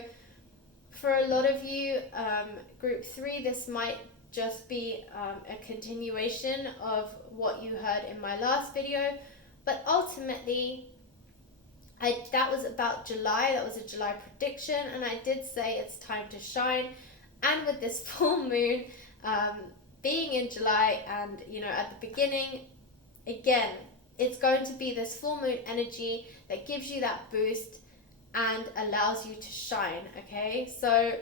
for a lot of you, Group 3, this might just be a continuation of what you heard in my last video, but ultimately, that was about July. That was a July prediction, and I did say it's time to shine. And with this full moon being in July, and you know, at the beginning, again, it's going to be this full moon energy that gives you that boost and allows you to shine. Okay, so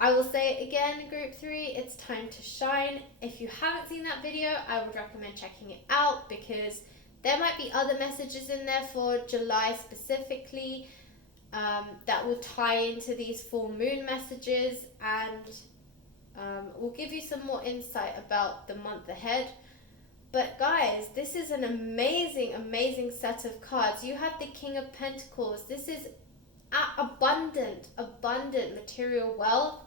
I will say it again, Group 3, it's time to shine. If you haven't seen that video, I would recommend checking it out because there might be other messages in there for July specifically that will tie into these full moon messages, and will give you some more insight about the month ahead. But guys, this is an amazing, amazing set of cards. You have the King of Pentacles. This is abundant material wealth.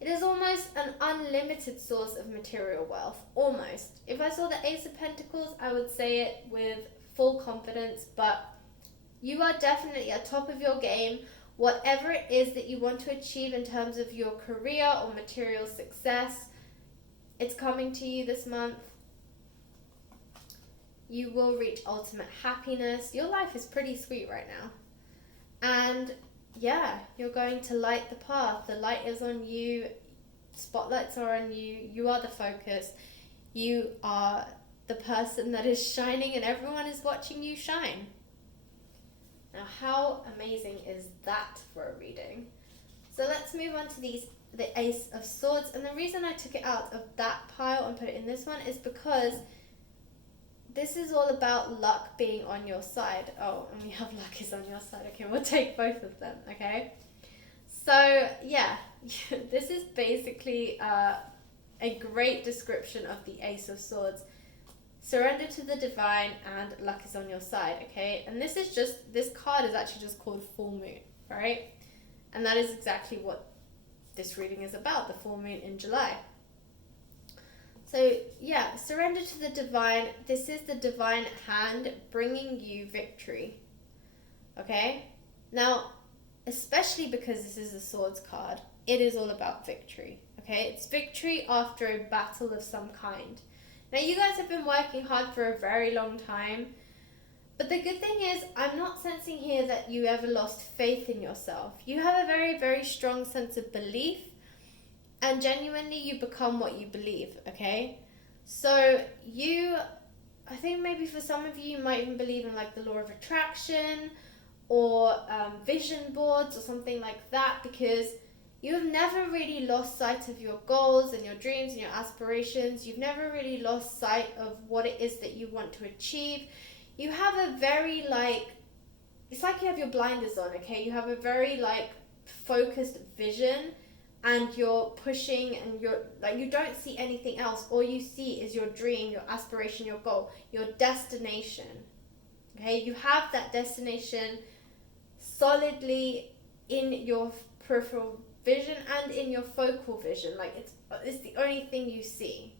It is almost an unlimited source of material wealth, almost. If I saw the Ace of Pentacles, I would say it with full confidence, but you are definitely at top of your game. Whatever it is that you want to achieve in terms of your career or material success, it's coming to you this month. You will reach ultimate happiness. Your life is pretty sweet right now. And yeah, you're going to light the path. The light is on you. Spotlights are on you. You are the focus. You are the person that is shining, and everyone is watching you shine. Now, how amazing is that for a reading? So let's move on to the Ace of Swords. And the reason I took it out of that pile and put it in this one is because this is all about luck being on your side. Oh, and we have luck is on your side. Okay, we'll take both of them, okay? So, yeah, this is basically a great description of the Ace of Swords. Surrender to the divine and luck is on your side, okay? And this card is actually just called Full Moon, right? And that is exactly what this reading is about, the full moon in July. So, yeah, surrender to the divine. This is the divine hand bringing you victory. Okay? Now, especially because this is a swords card, it is all about victory. Okay? It's victory after a battle of some kind. Now, you guys have been working hard for a very long time. But the good thing is, I'm not sensing here that you ever lost faith in yourself. You have a very, very strong sense of belief. And genuinely, you become what you believe, okay? So I think maybe for some of you might even believe in like the law of attraction or vision boards or something like that, because you have never really lost sight of your goals and your dreams and your aspirations. You've never really lost sight of what it is that you want to achieve. You have a very it's like you have your blinders on, okay? You have a very focused vision, and you're pushing, and you don't see anything else. All you see is your dream, your aspiration, your goal, your destination. Okay, you have that destination solidly in your peripheral vision and in your focal vision. It's the only thing you see.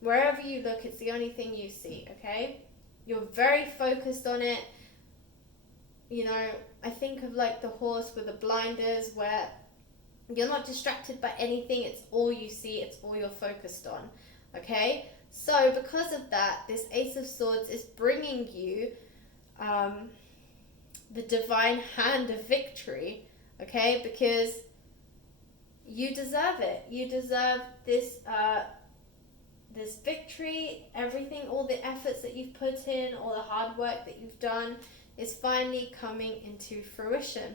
Wherever you look, it's the only thing you see, okay? You're very focused on it. I think of the horse with the blinders, where you're not distracted by anything. It's all you see. It's all you're focused on. Okay? So because of that, this Ace of Swords is bringing you the divine hand of victory. Okay? Because you deserve it. You deserve this this victory. Everything, all the efforts that you've put in, all the hard work that you've done is finally coming into fruition.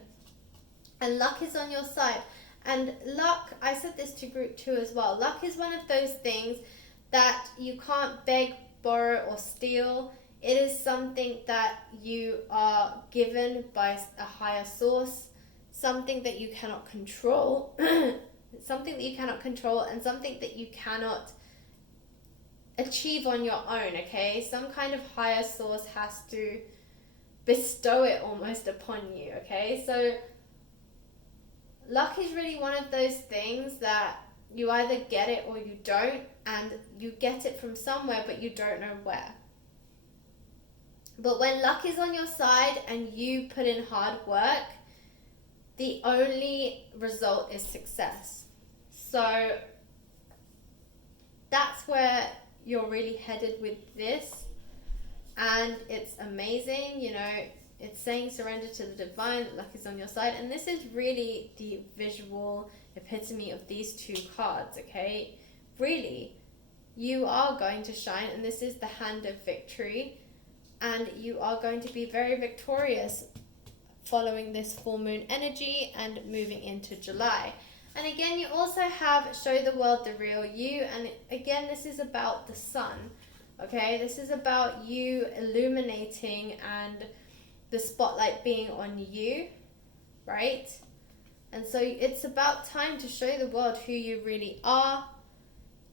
And luck is on your side. And luck, I said this to group 2 as well, luck is one of those things that you can't beg, borrow, or steal. It is something that you are given by a higher source, something that you cannot control, something that you cannot control, and something that you cannot achieve on your own, okay? Some kind of higher source has to bestow it almost upon you, okay? So luck is really one of those things that you either get it or you don't, and you get it from somewhere but you don't know where. But when luck is on your side and you put in hard work, the only result is success. So that's where you're really headed with this, and it's amazing. It's saying surrender to the divine, luck is on your side, and this is really the visual epitome of these 2 cards, okay? Really, you are going to shine, and this is the hand of victory, and you are going to be very victorious following this full moon energy and moving into July. And again, you also have show the world the real you, and again, this is about the sun, okay? This is about you illuminating and the spotlight being on you, right? And so it's about time to show the world who you really are.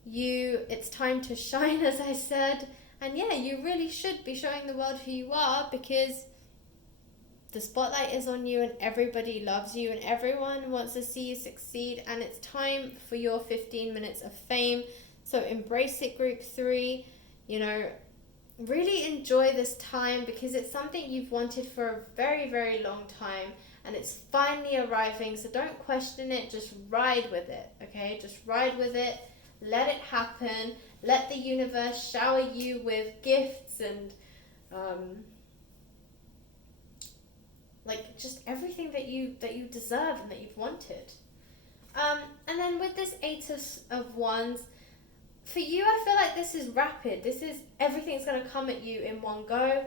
It's time to shine, as I said. And yeah, you really should be showing the world who you are, because the spotlight is on you and everybody loves you and everyone wants to see you succeed, and it's time for your 15 minutes of fame. So embrace it, group 3. Really enjoy this time, because it's something you've wanted for a very, very long time, and it's finally arriving. So don't question it, just ride with it, okay? Just ride with it, let it happen, let the universe shower you with gifts and just everything that you deserve and that you've wanted. And then with this 8 of Wands, for you, I feel like this is rapid. This is everything's going to come at you in one go.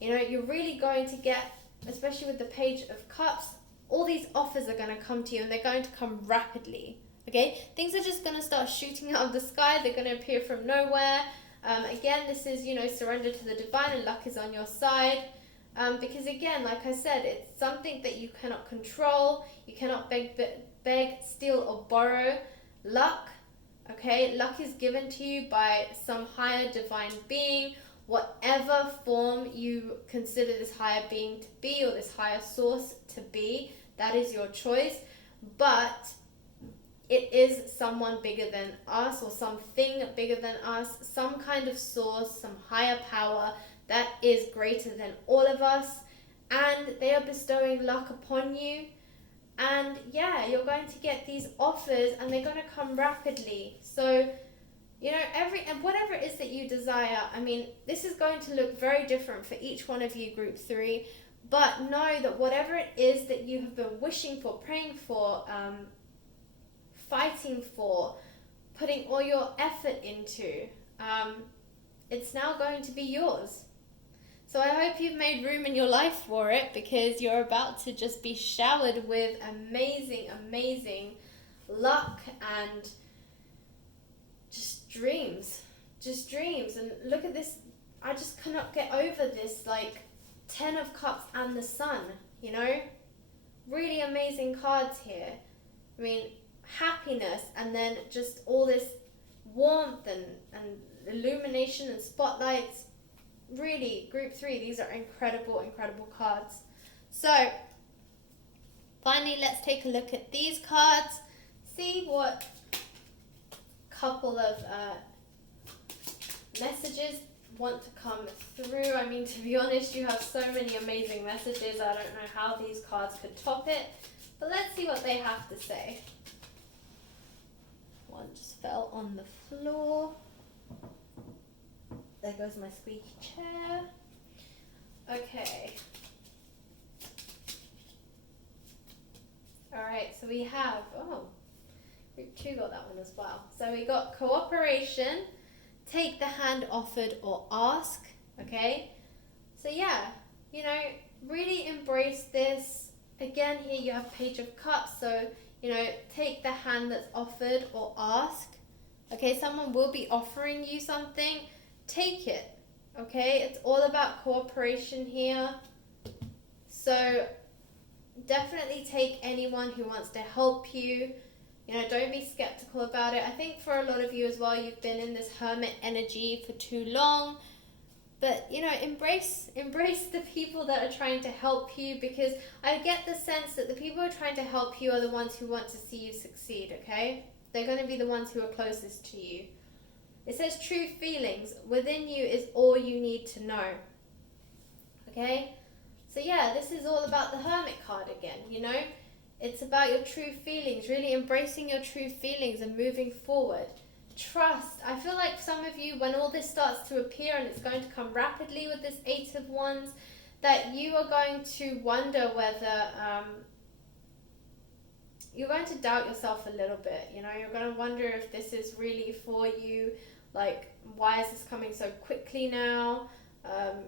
You're really going to get, especially with the Page of Cups, all these offers are going to come to you, and they're going to come rapidly. Okay? Things are just going to start shooting out of the sky. They're going to appear from nowhere. Again, this is, surrender to the divine, and luck is on your side. Because again, like I said, it's something that you cannot control. You cannot beg, steal, or borrow. Luck, okay? Luck is given to you by some higher divine being, whatever form you consider this higher being to be, or this higher source to be. That is your choice. But it is someone bigger than us or something bigger than us, some kind of source, some higher power that is greater than all of us, and they are bestowing luck upon you. And yeah, you're going to get these offers and they're going to come rapidly. So, you know, and whatever it is that you desire, I mean, this is going to look very different for each one of you, group 3. But know that whatever it is that you have been wishing for, praying for, fighting for, putting all your effort into, it's now going to be yours. So I hope you've made room in your life for it, because you're about to just be showered with amazing, amazing luck and just dreams. And look at this. I just cannot get over this, like, 10 of Cups and the Sun, you know? Really amazing cards here. I mean, happiness, and then just all this warmth and illumination and spotlights. Really, group 3, these are incredible, incredible cards. So, finally, let's take a look at these cards. See what couple of messages want to come through. I mean, to be honest, you have so many amazing messages. I don't know how these cards could top it. But let's see what they have to say. One just fell on the floor. There goes my squeaky chair. Okay. Alright, so we have, group 2 got that one as well. So we got cooperation, take the hand offered or ask, okay? So yeah, you know, really embrace this. Again, here you have Page of Cups, so, you know, take the hand that's offered or ask. Okay, someone will be offering you something. Take it, okay? It's all about cooperation here. So definitely take anyone who wants to help you. You know, don't be skeptical about it. I think for a lot of you as well, you've been in this hermit energy for too long. But, you know, embrace the people that are trying to help you, because I get the sense that the people who are trying to help you are the ones who want to see you succeed, okay? They're going to be the ones who are closest to you. It says true feelings within you is all you need to know. Okay? So yeah, this is all about the Hermit card again, you know? It's about your true feelings, really embracing your true feelings and moving forward. Trust. I feel like some of you, when all this starts to appear, and it's going to come rapidly with this 8 of Wands, that you are going to wonder whether you're going to doubt yourself a little bit, you know? You're going to wonder if this is really for you. Like, why is this coming so quickly now?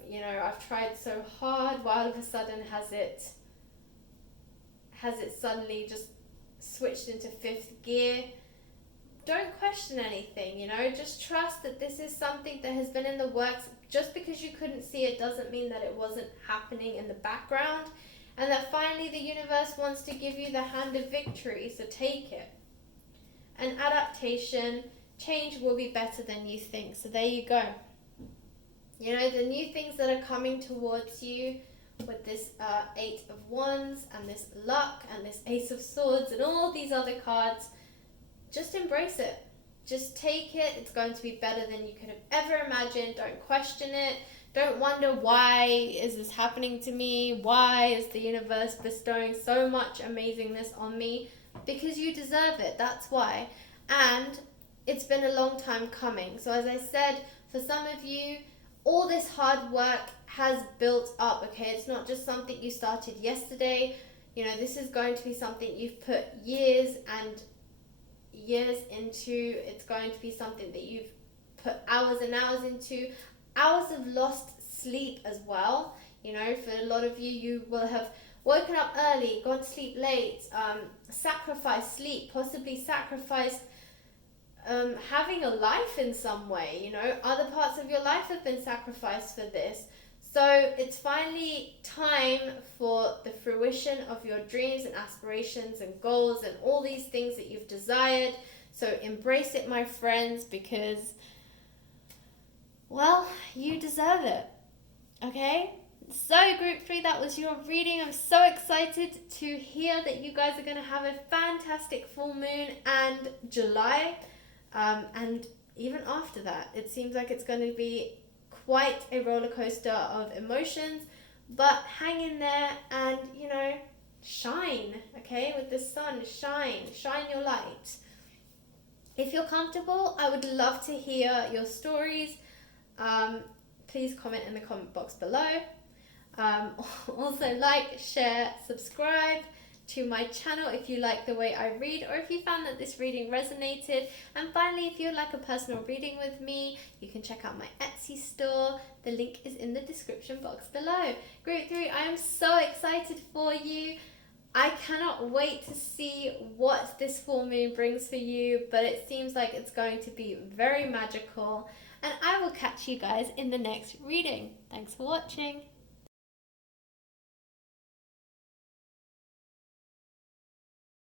You know, I've tried so hard. Why all of a sudden has it suddenly just switched into 5th gear? Don't question anything, you know, just trust that this is something that has been in the works. Just because you couldn't see it doesn't mean that it wasn't happening in the background, and that finally the universe wants to give you the hand of victory, so take it. An adaptation, change will be better than you think, so there you go. You know, the new things that are coming towards you with this 8 of Wands and this luck and this Ace of Swords and all these other cards, just embrace it. Just take it. It's going to be better than you could have ever imagined. Don't question it. Don't wonder, why is this happening to me? Why is the universe bestowing so much amazingness on me? Because you deserve it. That's why. And it's been a long time coming. So as I said, for some of you, all this hard work has built up, okay? It's not just something you started yesterday. You know, this is going to be something you've put years and years into. It's going to be something that you've put hours and hours into. Hours of lost sleep as well. You know, for a lot of you, you will have woken up early, gone to sleep late, sacrificed sleep, possibly sacrificed having a life in some way. You know, other parts of your life have been sacrificed for this. So it's finally time for the fruition of your dreams and aspirations and goals and all these things that you've desired. So embrace it, my friends, because, well, you deserve it. Okay? So group 3, that was your reading. I'm so excited to hear that you guys are going to have a fantastic full moon and July. And even after that, it seems like it's going to be quite a roller coaster of emotions, but hang in there and, shine, okay? With the sun, shine your light. If you're comfortable, I would love to hear your stories. Please comment in the comment box below. Also like, share, subscribe to my channel if you like the way I read, or if you found that this reading resonated. And finally, if you'd like a personal reading with me, you can check out my Etsy store. The link is in the description box below. Group 3, I am so excited for you. I cannot wait to see what this full moon brings for you, but it seems like it's going to be very magical. And I will catch you guys in the next reading. Thanks for watching.